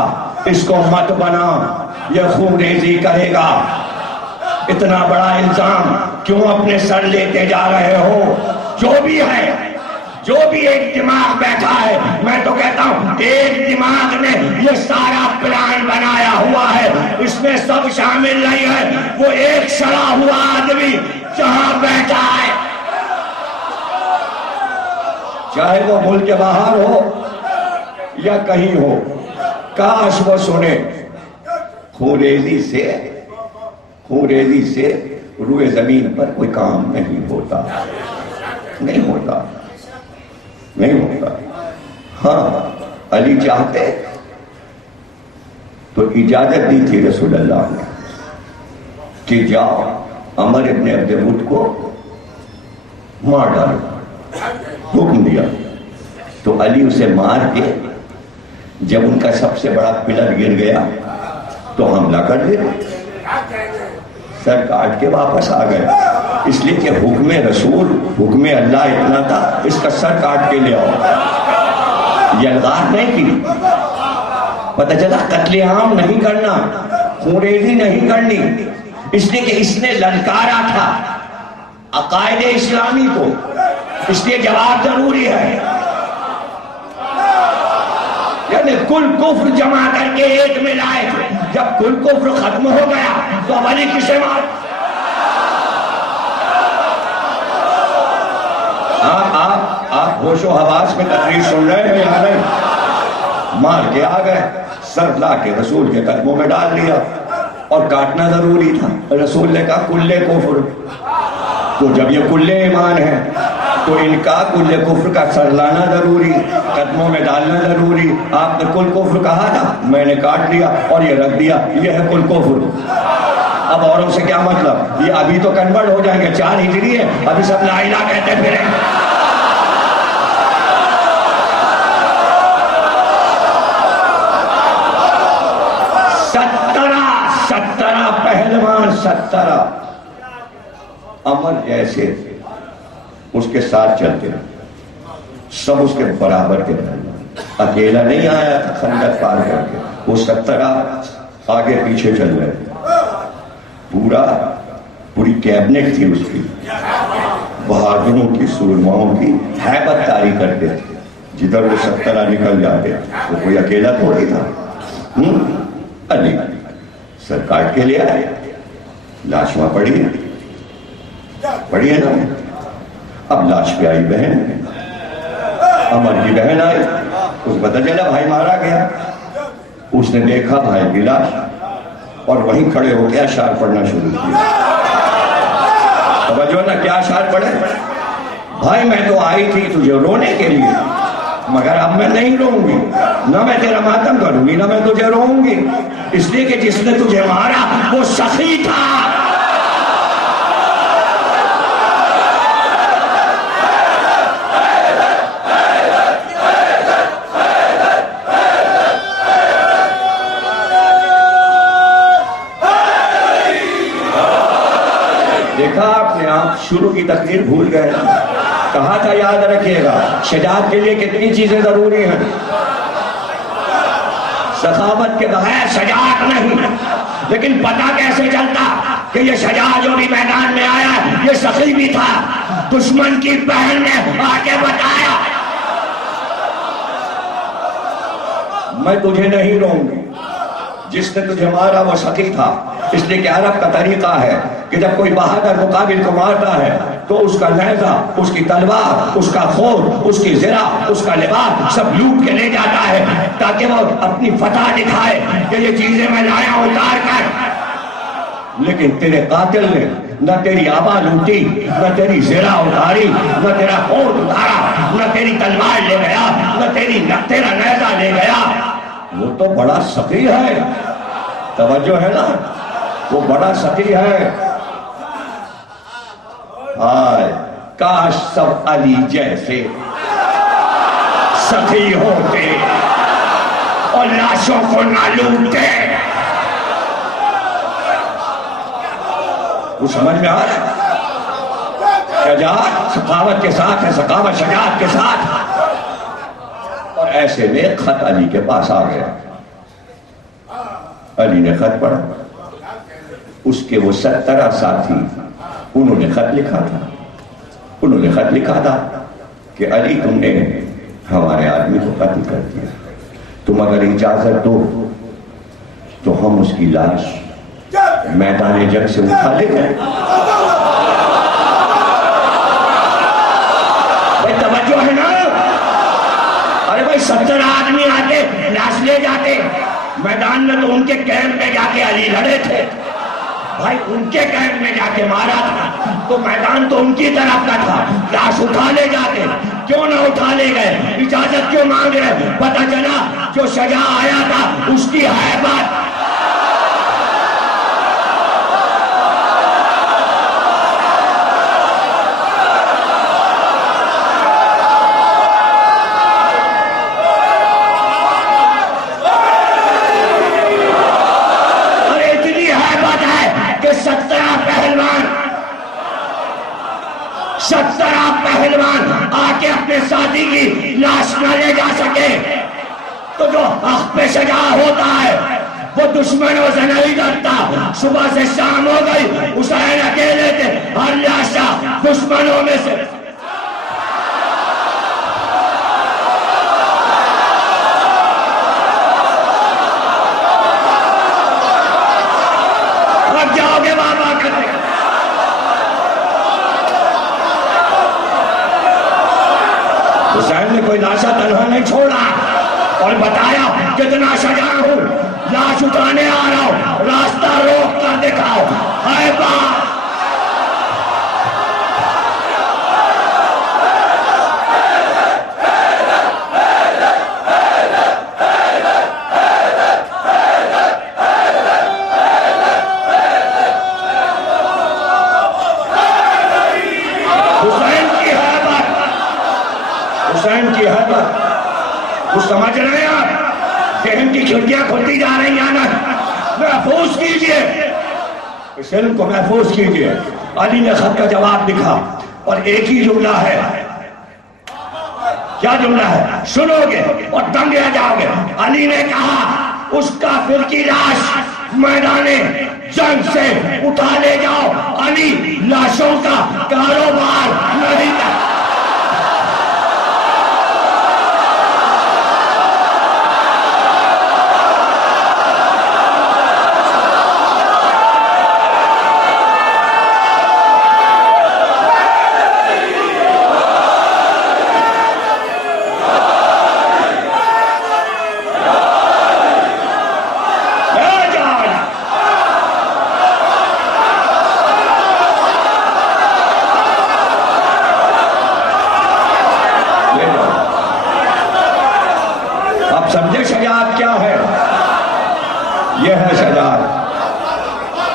اس کو مت بنا، یہ خونریزی کرے گا۔ اتنا بڑا الزام کیوں اپنے سر لیتے جا رہے ہو؟ جو بھی ہے، جو بھی ایک دماغ بیٹھا ہے، میں تو کہتا ہوں ایک دماغ نے یہ سارا پلان بنایا ہوا ہے، اس میں سب شامل نہیں ہے، وہ ایک سڑا ہوا آدمی جہاں بیٹھا ہے، چاہے وہ ملک کے باہر ہو یا کہیں ہو، کاش وہ سنے خونریزی سے روئے زمین پر کوئی کام نہیں ہوتا، نہیں ہوتا، نہیں ہوتا۔ ہاں علی چاہتے تو اجازت دی تھی رسول اللہ نے کہ جاؤ عمر ابن عبد ود کو مار ڈالو، حکم دیا تو علی اسے مار کے جب ان کا سب سے بڑا پلر گر گیا تو حملہ کر دیا، سر کاٹ کے واپس آ گئے، اس لیے کہ حکم رسول، حکم اللہ اتنا تھا اس کا سر کاٹ کے لے آؤ۔ یلغار نہیں کی، پتہ چلا قتل عام نہیں کرنا، خونریزی نہیں کرنی، اس لیے کہ اس نے للکارا تھا عقائد اسلامی کو، اس لیے جواب ضروری ہے۔ یعنی کل کفر جمع کر کے ایک میں لائے تھے، جب کل کفر ختم ہو گیا تو اب علی کسے مار؟ آپ ہوش و حواس میں تقریر سن رہے ہیں یا نہیں؟ مار کے آ گئے، سر لا کے رسول کے قدموں میں ڈال دیا، اور کاٹنا ضروری تھا۔ رسول نے کہا کل کفر، تو جب یہ کل ایمان ہے تو ان کا کل کفر کا سر لانا ضروری، قدموں میں ڈالنا ضروری۔ آپ نے کل کفر کہا تھا، میں نے کاٹ دیا اور یہ رکھ دیا، یہ ہے کل کفر۔ اب اوروں سے کیا مطلب؟ یہ ابھی تو کنورٹ ہو جائیں گے، 4 ہجری ہے، ابھی سب لا الہ کہتے پھریں۔ 17 پہلوان، 17 عمر جیسے اس کے ساتھ چلتے رہے، سب اس کے برابر کے رہے، اکیلا نہیں آیا تھا خندق پار کر کے، وہ 17 آگے پیچھے چل رہے، پوری کیبنٹ تھی اس کی، بہادروں کی سورماؤں کی ہیبت طاری کرتے تھے. جدھر وہ 70 نکل جاتے وہ کوئی اکیلا تھوڑی تھا. علی سر کاٹ کے لے آئے, لاش وہاں پڑی ہے نا. اب لاش پہ آئی بہن, عمر کی بہن آئی, اس پتہ چلا بھائی مارا گیا. اس نے دیکھا بھائی کی لاش اور وہیں کھڑے ہو کے اشعار پڑھنا شروع کیا. توجہ نا, کیا اشعار پڑھے؟ بھائی میں تو آئی تھی تجھے رونے کے لیے, مگر اب میں نہیں روں گی, نہ میں تیرا ماتم کروں گی, نہ میں تجھے روں گی, اس لیے کہ جس نے تجھے مارا وہ سخی تھا. دیکھا آپ نے, آپ شروع کی تقریر بھول گئے. کہا تھا یاد رکھیے گا شجاعت کے لیے کتنی چیزیں ضروری ہیں. سخاوت کے بغیر شجاعت نہیں. لیکن پتہ کیسے چلتا کہ یہ شجاع جو بھی میدان میں آیا یہ سخی بھی تھا؟ دشمن کی بہن نے آ کے بتایا میں تجھے نہیں روں گی, جس نے تجھے مارا وہ سخی تھا. اس لیے کہ عرب کا طریقہ ہے کہ جب کوئی بہادر مقابل کو مارتا ہے تو اس کا نیزہ, اس کی تلوار, اس کا خور, اس کی زرہ, اس کا لباس سب لوٹ کے لے جاتا ہے تاکہ وہ اپنی فتح دکھائے کہ یہ چیزیں میں لایا اتار کر. لیکن تیرے قاتل نے نہ تیری آبا لوٹی, نہ تیری زرہ اتاری, نہ تیرا خور اتارا, نہ تیری تلوار لے گیا, نہ تیرا نیزہ لے گیا. وہ تو بڑا سخی ہے. توجہ ہے نا, وہ بڑا سخی ہے. ہائے کاش سب علی جیسے سخی ہوتے اور لاشوں کو نہ لوٹتے. وہ سمجھ میں آ رہا ہے؟ شجاعت سخاوت کے ساتھ ہے, سخاوت شجاعت کے ساتھ. اور ایسے میں خط علی کے پاس آ گیا. علی نے خط پڑھا. اس کے وہ 17 ساتھی انہوں نے خط لکھا تھا کہ علی تم نے ہمارے آدمی کو قتل کر دیا, تم اگر اجازت دو تو ہم اس کی لاش میدان جنگ سے اٹھا لے گئے. بھائی توجہ ہے نا, ارے بھائی 70 آدمی آتے لاش لے جاتے. میدان میں تو ان کے کیمپ میں جا کے علی لڑے تھے بھائی, ان کے کیمپ میں جا کے مارا تھا تو میدان تو ان کی طرف کا تھا. لاش اٹھا لے جاتے, کیوں نہ اٹھا لے گئے؟ اجازت کیوں مانگ رہے؟ پتہ چلا جو شجاع آیا تھا اس کی ہیبت. آکے اپنے ساتھی کی لاش نہ لے جا سکے تو جو حق پہ شجاع ہوتا ہے وہ دشمنوں سے نہیں ڈرتا. صبح سے شام ہو گئی, حسین اکیلے تھے, ہر لاشا دشمنوں میں سے. اب جاؤ گے بابا کرتے. حسین نے کوئی لاشا تنہا نہیں چھوڑا اور بتایا کتنا شجاع ہوں, لاش اٹھانے آ رہا ہوں, راستہ روک کر دکھاؤ. ہائے باپ حسین کی حیبت. وہ سمجھ رہے ہیں آپ ذہن کی کھڑکیاں کھلتی جا رہی ہیں نا. محفوظ کیجئے, اس علم کو محفوظ کیجئے. علی نے خط کا جواب لکھا اور ایک ہی جملہ ہے. کیا جملہ ہے؟ سنو گے اور دنگ رہ جاؤ گے. علی نے کہا اس کافر کی لاش میدان جنگ سے اٹھا لے جاؤ، علی لاشوں کا کاروبار نہیں کرتا۔ سمجھے شجاعت کیا ہے؟ یہ ہے شجاعت،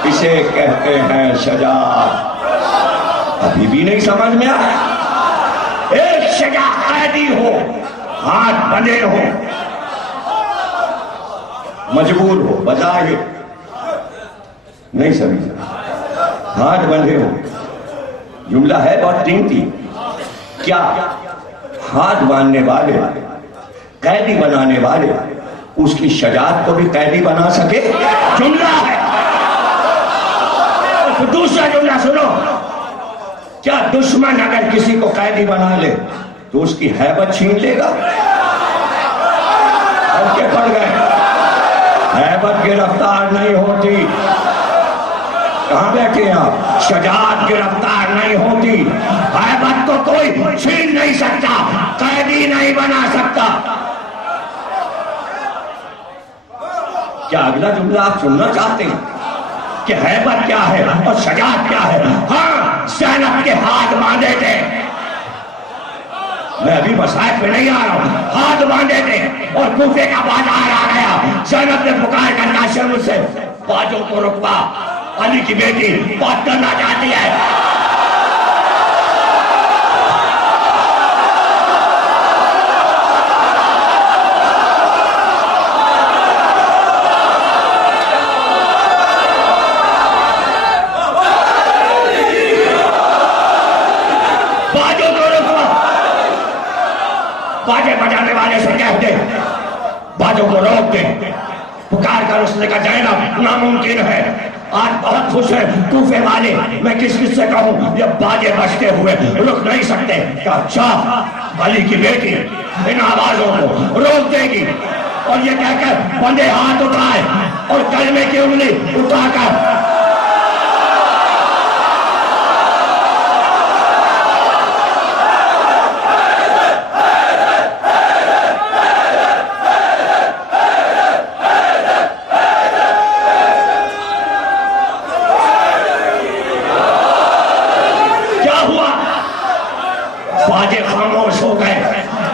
اسے کہتے ہیں شجاعت۔ ابھی بھی نہیں سمجھ میں آیا؟ ایک شجاع قیدی ہو، ہاتھ بندھے ہو، مجبور ہو، بظاہر نہیں سمجھا، ہاتھ بندھے ہو، جملہ ہے بہت قیمتی۔ کیا ہاتھ باندھنے والے، قیدی بنانے والے اس کی شجاعت کو بھی قیدی بنا سکے؟ جملہ ہے۔ دوسرا جملہ سنو، کیا دشمن اگر کسی کو قیدی بنا لے تو اس کی ہیبت چھین لے گا؟ ہم کے پڑ گئے، ہیبت گرفتار نہیں ہوتی۔ کہاں بیٹھے ہیں آپ؟ شجاعت گرفتار نہیں ہوتی، ہیبت کو کوئی چھین نہیں سکتا، قیدی نہیں بنا سکتا۔ کیا اگلا جملہ آپ سننا چاہتے ہیں کہ ہیبت کیا ہے اور شجاعت کیا ہے؟ ہاں، زینب کے ہاتھ باندھے تھے، میں ابھی مسائل پہ نہیں آ رہا ہوں، ہاتھ باندھے تھے اور کوفے کا بازار آ گیا، زینب نے پکار کر کہا شرم سے باجوں کو رکوا، علی کی بیٹی بات کرنا چاہتی ہے۔ باجے بجانے والے سے کہہ دے باجوں کو روک دے۔ پکار کر اس نے کہا زینب ناممکن ہے، آج بہت خوش ہے کوفے والے، میں کس سے کہوں، یہ باجے بجتے ہوئے رک نہیں سکتے۔ کہا اچھا، علی کی بیٹی ان آوازوں کو روک دے گی؟ اور یہ کہہ کر بندے ہاتھ اٹھائے اور کلمے کی انگلی اٹھا کر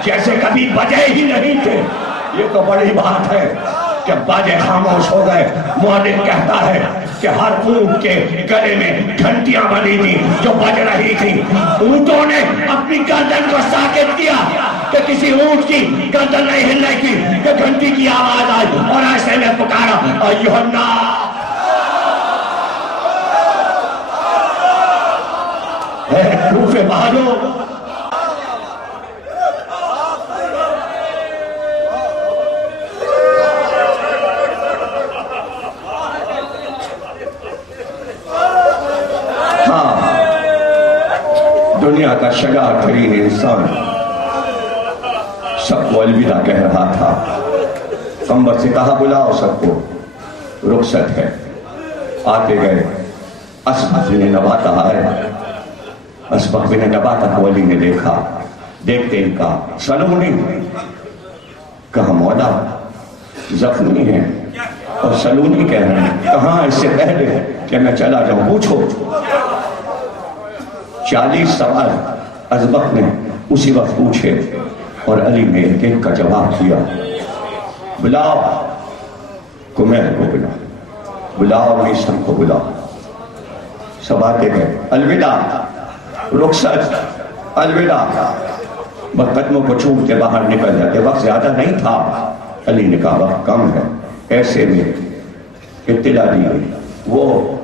جیسے کبھی بجے ہی نہیں تھے۔ یہ تو بڑی بات ہے کہ باجے خاموش ہو گئے۔ مؤذن کہتا ہے کہ ہر اونٹ کے گلے میں گھنٹیاں بنی تھی جو بج رہی تھی، اونٹوں نے اپنی گردن کو ساکت کیا کہ کسی اونٹ کی گردن نہیں ہلنے کی کہ گھنٹی کی آواز آئی، اور ایسے میں پکارا ایھا الناس، اے کوفے والو، دنیا کا شجاع ترین انسان سب کو الوداع کہہ رہا تھا۔ قمبر سے کہا بلاؤ سب کو، رخصت ہے۔ آتے گئے، اسبغ بن نباتہ آئے۔ اسبغ بن نباتہ کو علی نے دیکھا، دیکھتے ان کا سلونی، کہا مولا زخمی ہے اور سلونی کہہ رہے ہیں، کہاں اس سے پہلے کہ میں چلا جاؤں پوچھو۔ 40 سوال اسبغ نے اسی وقت پوچھے اور علی نے ایک ایک کا جواب دیا۔ بلاؤ کمیل کو، بلاؤ نیسم کو، بلاؤ۔ سب آتے گئے، الوداع، رخصت، الوداع، قدموں کو چومتے باہر نکل جاتے۔ وقت زیادہ نہیں تھا، علی نے کہا وقت کم ہے۔ ایسے میں اطلاع دی گئی، وہ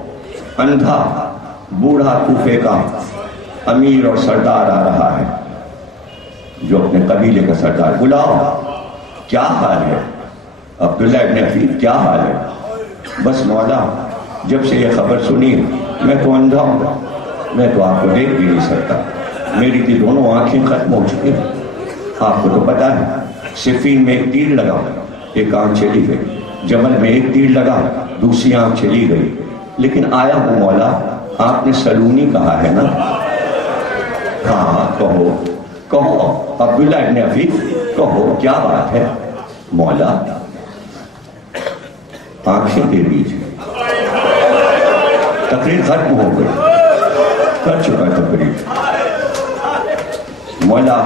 اندھا بوڑھا کوفے کا امیر اور سردار آ رہا ہے، جو اپنے قبیلے کا سردار۔ بلاؤ، کیا حال ہے عبداللہ ابن حفیظ، کیا حال ہے؟ بس مولا جب سے یہ خبر سنی میں تو اندھا ہوں، میں تو آپ کو دیکھ بھی نہیں سکتا، میری بھی دونوں آنکھیں ختم ہو چکی ہیں۔ آپ کو تو پتا ہے صفین میں ایک تیر لگا، ایک آنکھ چلی گئی، جمل میں ایک تیر لگا، دوسری آنکھ چلی گئی، لیکن آیا ہوں مولا، آپ نے سلونی کہا ہے نا؟ ہاں کہو کہو عبداللہ ابن عفیف، کہو کیا بات ہے؟ مولا آنکھیں دے دیجیے۔ تقریر ختم ہو گئی، کر چکا تقریر۔ مولا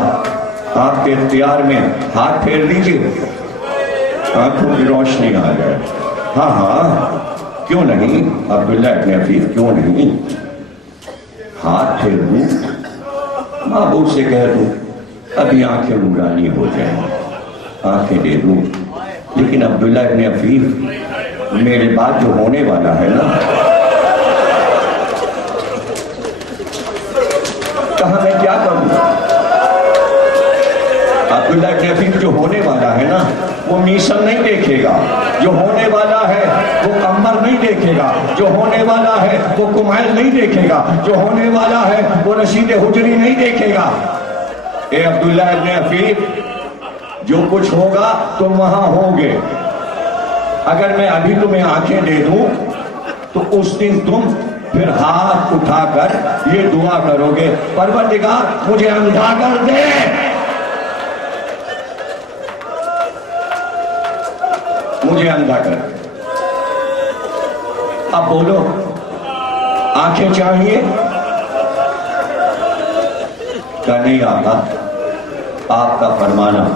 آپ کے اختیار میں ہاتھ پھیر دیجیے، آنکھوں کی روشنی آ جائے۔ ہاں ہاں کیوں نہیں عبداللہ ابن عفیف، کیوں نہیں؟ ہاتھ پھیر دوں، معبود سے کہہ دوں ابھی آنکھیں نورانی ہو جائیں، آنکھیں دے دوں، لیکن عبداللہ ابن عفیف میرے بعد جو ہونے والا ہے نا، کہاں میں کیا کروں؟ عبداللہ ابن عفیف جو ہونے والا ہے نا، وہ میسن نہیں دیکھے گا، جو ہونے والا ہے وہ کمبر نہیں دیکھے گا، جو ہونے والا ہے وہ کمائل نہیں دیکھے گا، جو ہونے والا ہے وہ رشید حجری نہیں دیکھے گا۔ اے عبداللہ ابن عفیف، جو کچھ ہوگا تم وہاں ہوگے۔ اگر میں ابھی تمہیں آنکھیں دے دوں تو اس دن تم پھر ہاتھ اٹھا کر یہ دعا کرو گے، پروردگار مجھے اندھا کر دے۔ مجھے اندھا کر دے۔ اب بولو آنکھیں چاہیے؟ کہ نہیں آقا، آپ کا فرمانا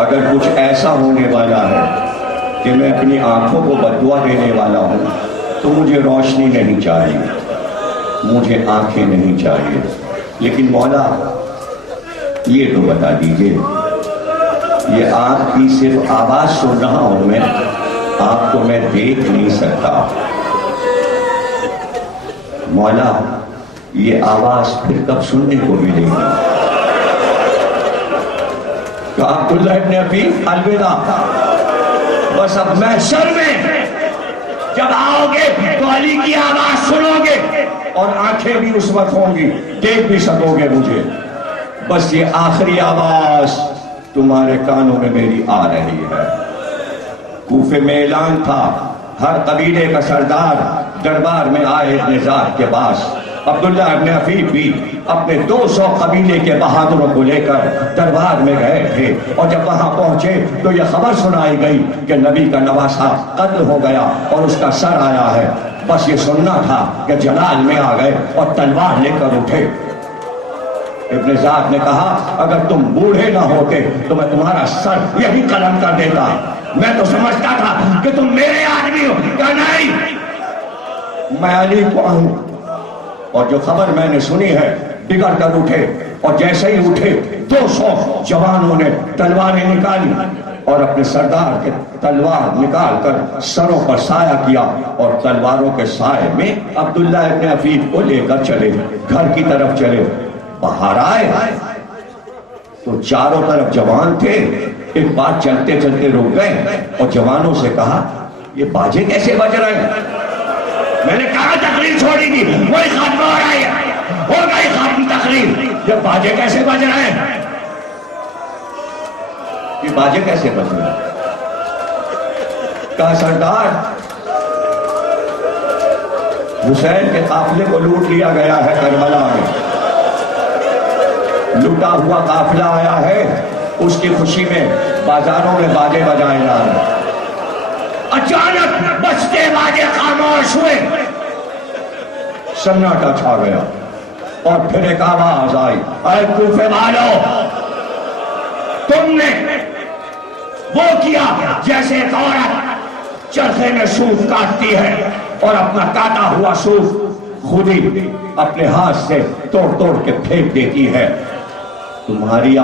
اگر کچھ ایسا ہونے والا ہے کہ میں اپنی آنکھوں کو بددعا دینے والا ہوں تو مجھے روشنی نہیں چاہیے، مجھے آنکھیں نہیں چاہیے، لیکن مولا یہ تو بتا دیجئے، یہ آپ کی صرف آواز سن رہا ہوں میں، آپ کو میں دیکھ نہیں سکتا۔ مولا یہ آواز پھر کب سننے کو ملے گی؟ کہ عبداللہ ابن عفیف الوداع، بس اب محشر میں جب آؤ گے تو علی کی آواز سنو گے اور آنکھیں بھی اس وقت ہوں گی، دیکھ بھی سکو گے مجھے، بس یہ آخری آواز تمہارے کانوں میں میری آ رہی ہے۔ کوفے میں اعلان تھا، ہر قبیلے کا سردار دربار میں آئے ابن زاد کے پاس۔ عبداللہ ابن عفیف بھی اپنے 200 قبیلے کے بہادروں کو لے کر دربار میں گئے تھے، اور جب وہاں پہنچے تو یہ خبر سنائی گئی کہ نبی کا نواسہ قتل ہو گیا اور اس کا سر آیا ہے۔ بس یہ سننا تھا کہ جلال میں آ گئے اور تلوار لے کر اٹھے۔ ابن زاد نے کہا اگر تم بوڑھے نہ ہوتے تو میں تمہارا سر یہی قلم کر دیتا، میں تو سمجھتا تھا کہ تم میرے آدمی ہو۔ کہ نہیں، میں علی کو ہوں۔ اور جو خبر میں نے سنی ہے بگڑ کر اٹھے، اور جیسے ہی اٹھے 200 جوانوں نے تلواریں نکالی اور اپنے سردار کے تلوار نکال کر سروں پر سایہ کیا، اور تلواروں کے سائے میں عبداللہ ابن عفیف کو لے کر چلے، گھر کی طرف چلے۔ باہر آئے تو چاروں طرف جوان تھے، ایک بار چلتے چلتے رک گئے اور جوانوں سے کہا یہ باجے کیسے بج رہے ہیں؟ میں نے کہا تقریر چھوڑی تھی، وہی ختم ہو رہی ہے، ہو گئی ختم تقریر، یہ باجے کیسے بج رہے ہیں؟ یہ باجے کیسے بج رہے ہیں؟ کہا سردار حسین کے قافلے کو لوٹ لیا گیا ہے، کربلا میں لوٹا ہوا قافلہ آیا ہے، اس کی خوشی میں بازاروں میں باجے بجائے جا رہے ہیں۔ اچانک بجتے باجے خاموش ہوئے، سناٹا چھا گیا، اور پھر ایک آواز آئی، اے کوفے والو، تم نے وہ کیا جیسے ایک عورت چرخے میں صوف کاٹتی ہے اور اپنا کاٹا ہوا صوف خود ہی اپنے ہاتھ سے توڑ توڑ کے پھینک دیتی ہے۔ تمہاری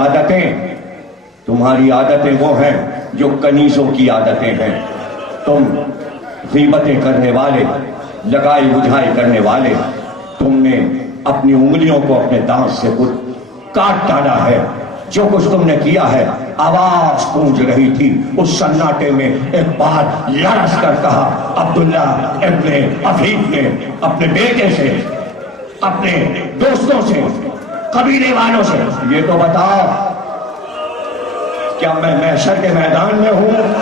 عادتیں وہ ہیں جو کنیزوں کی عادتیں ہیں۔ تم غیبتیں کرنے والے، لگائی بجھائی کرنے والے، تم نے اپنی انگلیوں کو اپنے دانت سے کاٹ ڈالا ہے۔ جو کچھ تم نے کیا ہے. آواز گونج رہی تھی. اس سناٹے میں ایک بات لرز کر کہا. عبداللہ ابن عفیف نے اپنے بیٹے سے, اپنے دوستوں سے, قبیلے والوں سے, یہ تو بتاؤ کیا میں محشر کے میدان میں ہوں؟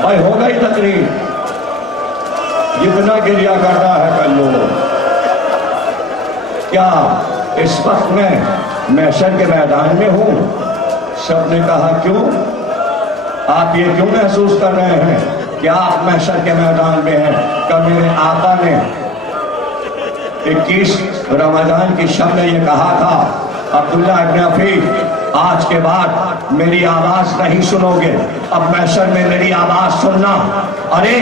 بھائی ہو گئی تقریر. جتنا گریا کرتا ہے کر لو. کیا اس وقت میں محشر کے میدان میں ہوں؟ سب نے کہا کیوں؟ آپ یہ کیوں محسوس کر رہے ہیں کہ آپ محشر کے میدان میں ہیں؟ کہ میرے آقا نے 21 رمضان کی شب میں یہ کہا تھا, عبداللہ ابن عفیف آج کے بعد میری آواز نہیں سنو گے, اب محشر میں میری آواز سننا. ارے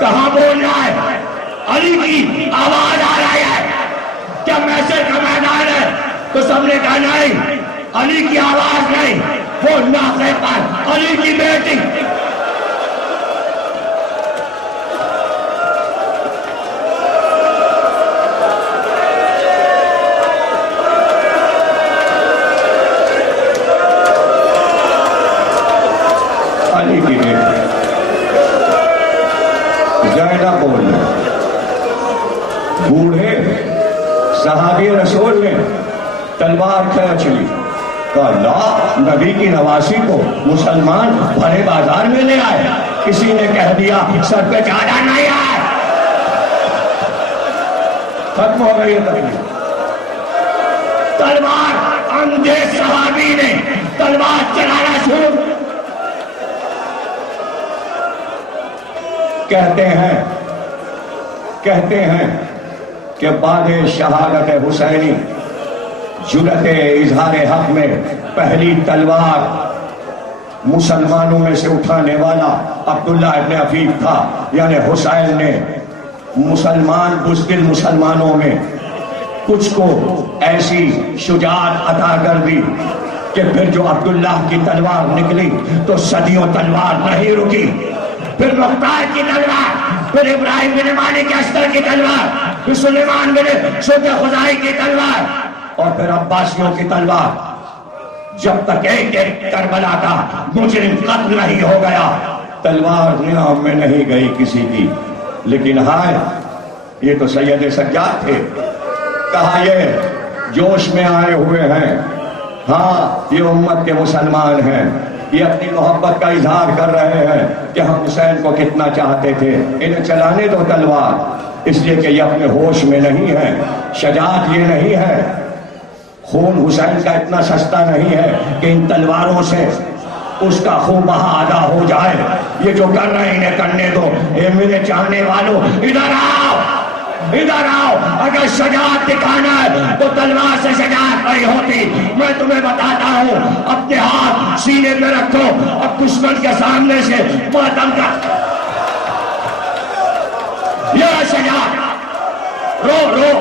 کہاں بول رہا ہے؟ علی کی آواز آ رہی ہے. کیا محشر کا میدان ہے؟ تو سب نے کہا نہیں, علی کی آواز نہیں, وہ ناقے پر علی کی بیٹی. علی کی بیٹی زینب بول رہے. بوڑھے صحابی رسول نے تلوار کھینچ لی. کہا لا, نبی کی نواسی کو مسلمان بھرے بازار میں لے آئے. کسی نے کہہ دیا سر پہ چادر نہیں آئے. ختم ہو گئی تقریر. تلوار اندھے صحابی نے تلوار چلانا شروع. کہتے ہیں کہ بعد شہادت حسینی جرأت اظہار حق میں پہلی تلوار مسلمانوں میں سے اٹھانے والا عبداللہ ابن عفیف تھا. یعنی حسین نے مسلمان بزدل مسلمانوں میں کچھ کو ایسی شجاعت عطا کر دی کہ پھر جو عبداللہ کی تلوار نکلی تو صدیوں تلوار نہیں رکی. پھر مختار کی تلوار, پھر ابراہیم بن مالک اشتر کی تلوار, پھر سلیمان بن سوت خزائی کی تلوار, اور پھر عباسیوں کی تلوار. جب تک ایک ایک کربلا کا مجرم قتل نہیں ہو گیا تلوار نیام میں نہیں گئی کسی کی. لیکن ہائے, یہ تو سید سجاد تھے. کہا یہ جوش میں آئے ہوئے ہیں, ہاں یہ امت کے مسلمان ہیں, یہ اپنی محبت کا اظہار کر رہے ہیں کہ ہم حسین کو کتنا چاہتے تھے, انہیں چلانے دو تلوار. اس لیے کہ یہ اپنے ہوش میں نہیں ہے. شجاعت یہ نہیں ہے, خون حسین کا اتنا سستا نہیں ہے کہ ان تلواروں سے اس کا خون بہا ادا ہو جائے. یہ جو کر رہے ہیں انہیں کرنے دو. اے میرے چاہنے والوں, ادھر آؤ, ادھر آؤ. اگر شجاعت دکھانا ہے تو تلوار سے شجاعت نہیں ہوتی. میں تمہیں بتاتا ہوں, اپنے ہاتھ سینے پہ رکھو, اب دشمن کے سامنے سے ماتم کر. یہ شجاعت. رو رو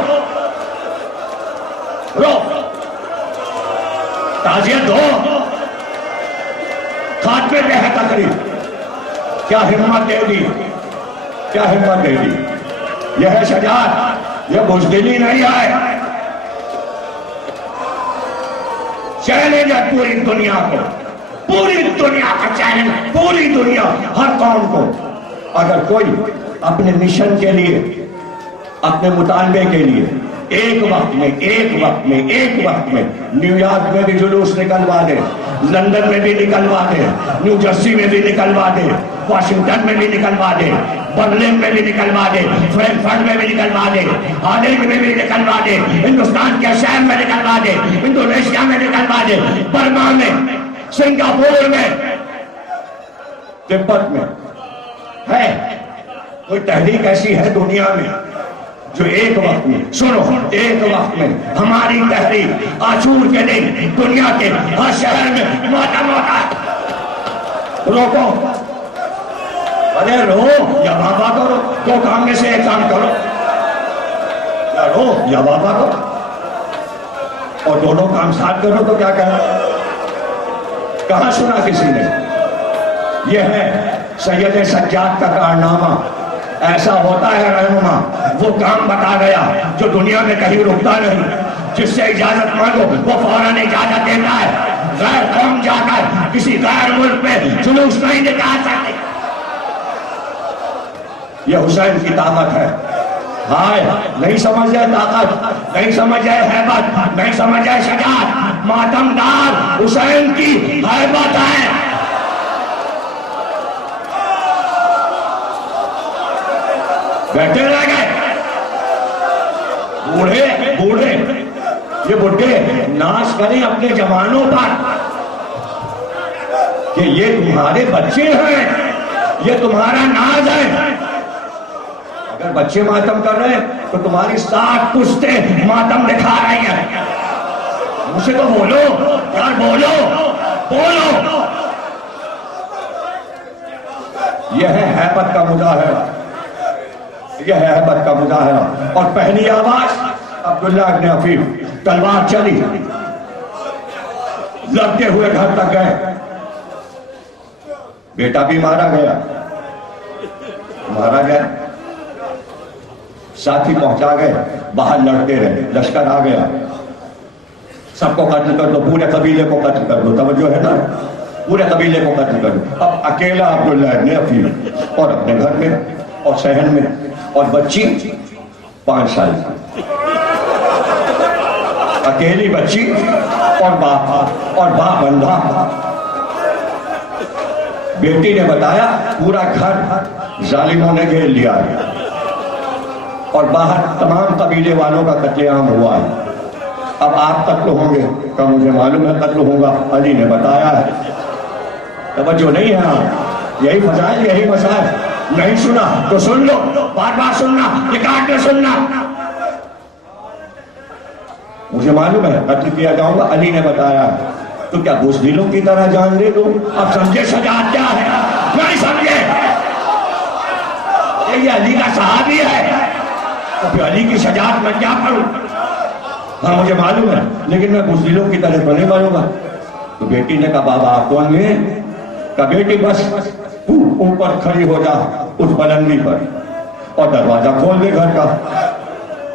رو, تعزیت دو. خاتمے پہ ہے تقریر. کیا ہمت دے دی, کیا ہمت دے دی. یہ ہے شجاعت, یہ بزدلی نہیں ہے. چیلنج ہے پوری دنیا کو, پوری دنیا کا چیلنج, پوری دنیا, ہر قوم کو. اگر کوئی اپنے مشن کے لیے, اپنے مطالبے کے لیے ایک وقت میں نیو یارک میں بھی جلوس نکلوا دے, لندن میں بھی نکلوا دے, نیو جرسی میں بھی نکلوا دے, واشنگٹن میں بھی نکلوا دے, برلن میں بھی نکلوا دے, فرینکفرٹ میں بھی نکلوا دے, ہالینڈ میں بھی نکلوا دے, ہندوستان کے شہر میں نکلوا دے, انڈونیشیا میں نکلوا دے, برما میں, سنگاپور میں, تبت میں. ہے کوئی تحریک ایسی ہے دنیا میں جو ایک وقت میں, سنو, ایک وقت میں ہماری تحریک آشور کے دن دنیا کے ہر شہر میں ماتم ہوتا ہے. روکو, ارے رو یا بابا کرو, دو کام میں سے ایک کام کرو. یا رو یا بابا کرو, اور دونوں کام ساتھ کرو تو کیا کہنا. کہاں سنا کسی نے. یہ ہے سید سجاد کا کارنامہ. ایسا ہوتا ہے رہنما, وہ کام بتا گیا جو دنیا میں کہیں رکتا نہیں. جس سے اجازت مانگو وہ فوراً اجازت دیتا ہے. غیر قوم جا کر کسی غیر ملک میں جلوس نہیں نکال سکتے. یہ حسین کی طاقت ہے. ہائے نہیں سمجھ جائے طاقت, نہیں سمجھ جائے ہیبت, نہیں سمجھ جائے شجاعت. ماتمدار حسین کی ہیبت ہے. بیٹھے رہ گئے بوڑھے بوڑھے, یہ بڈھے ناز کریں اپنے جوانوں پر کہ یہ تمہارے بچے ہیں, یہ تمہارا ناز ہے. اگر بچے ماتم کر رہے ہیں تو تمہاری 60 پشتیں ماتم دکھا رہی ہیں. مجھے تو بولو یار, بولو بولو. یہ ہے ہیبت کا مظاہرہ, یہ ہے ہیبت کا مظاہرہ. اور پہلی آواز عبداللہ ابن عفیف, تلوار چلی, لڑتے ہوئے گھر تک گئے. بیٹا بھی مارا گیا, مارا گیا. ساتھی پہنچا گئے, باہر لڑتے رہے, لشکر آ گیا. سب کو قتل کر دو, پورے قبیلے کو قتل کر دو. توجہ ہے نا, پورے قبیلے کو قتل کر دو. اب اکیلا عبداللہ ابن عفیف, اور اپنے گھر میں اور صحن میں, اور بچی 5 سال کی, اکیلی بچی, اور باپ اندھا. بیٹی نے بتایا پورا گھر ظالموں نے گھیر لیا ہے, اور باہر تمام قبیلے والوں کا قتل عام ہوا ہے. اب آپ قتل ہوں گے, کہ مجھے معلوم ہے قتل ہوگا, علی نے بتایا ہے. توجہ نہیں ہے آپ, یہی فضائل, یہی مسائل. نہیں سنا تو سن لو, بار بار سننا, ریکارڈ میں سننا. مجھے معلوم ہے قتل کیا جاؤں گا, علی نے بتایا ہے. تو کیا بزدلوں کی طرح جان دے دو؟ اب سمجھے شجاعت کیا ہے, نہیں سمجھے. یہ علی کا صحابی ہے, تو پھر علی کی شجاعت میں کیا کروں؟ ہاں مجھے معلوم ہے, لیکن میں بزدلوں کی طرح تو نہیں بنوں گا. تو بیٹی نے کہا بابا آپ کون ہیں؟ کہا بیٹی بس اوپر کھڑی ہو جا اس بلندی پر, اور دروازہ کھول دے گھر کا,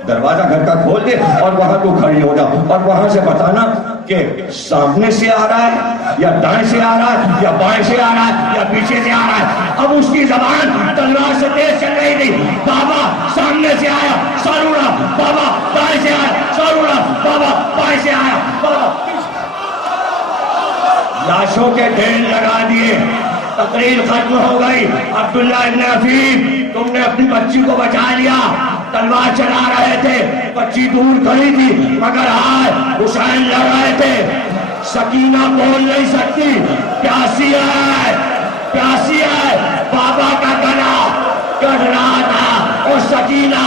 دروازہ گھر کا کھول دے, اور وہاں تو کھڑی ہو جا, اور وہاں سے بتانا کہ سامنے سے آ رہا ہے یا دائیں سے آ رہا ہے یا بائیں سے آ رہا ہے یا پیچھے سے آ رہا ہے. اب اس کی زبان تلوار سے تیز چل رہی تھی. بابا سامنے سے آیا, سر اڑا. بابا دائیں سے آیا, سر اڑا. بابا بائیں سے آیا, بابا. لاشوں کے ڈھیر لگا دیے, تقریر ختم ہو گئی. عبداللہ ابن عفیف, تم نے اپنی بچی کو بچا لیا. تلوار چلا رہے تھے, بچی دور کھڑی تھی, مگر آج حسین لڑ رہے تھے. سکینہ بول نہیں سکتی, پیاسی ہے, پیاسی ہے. بابا کا گلا کٹ رہا تھا, اور سکینہ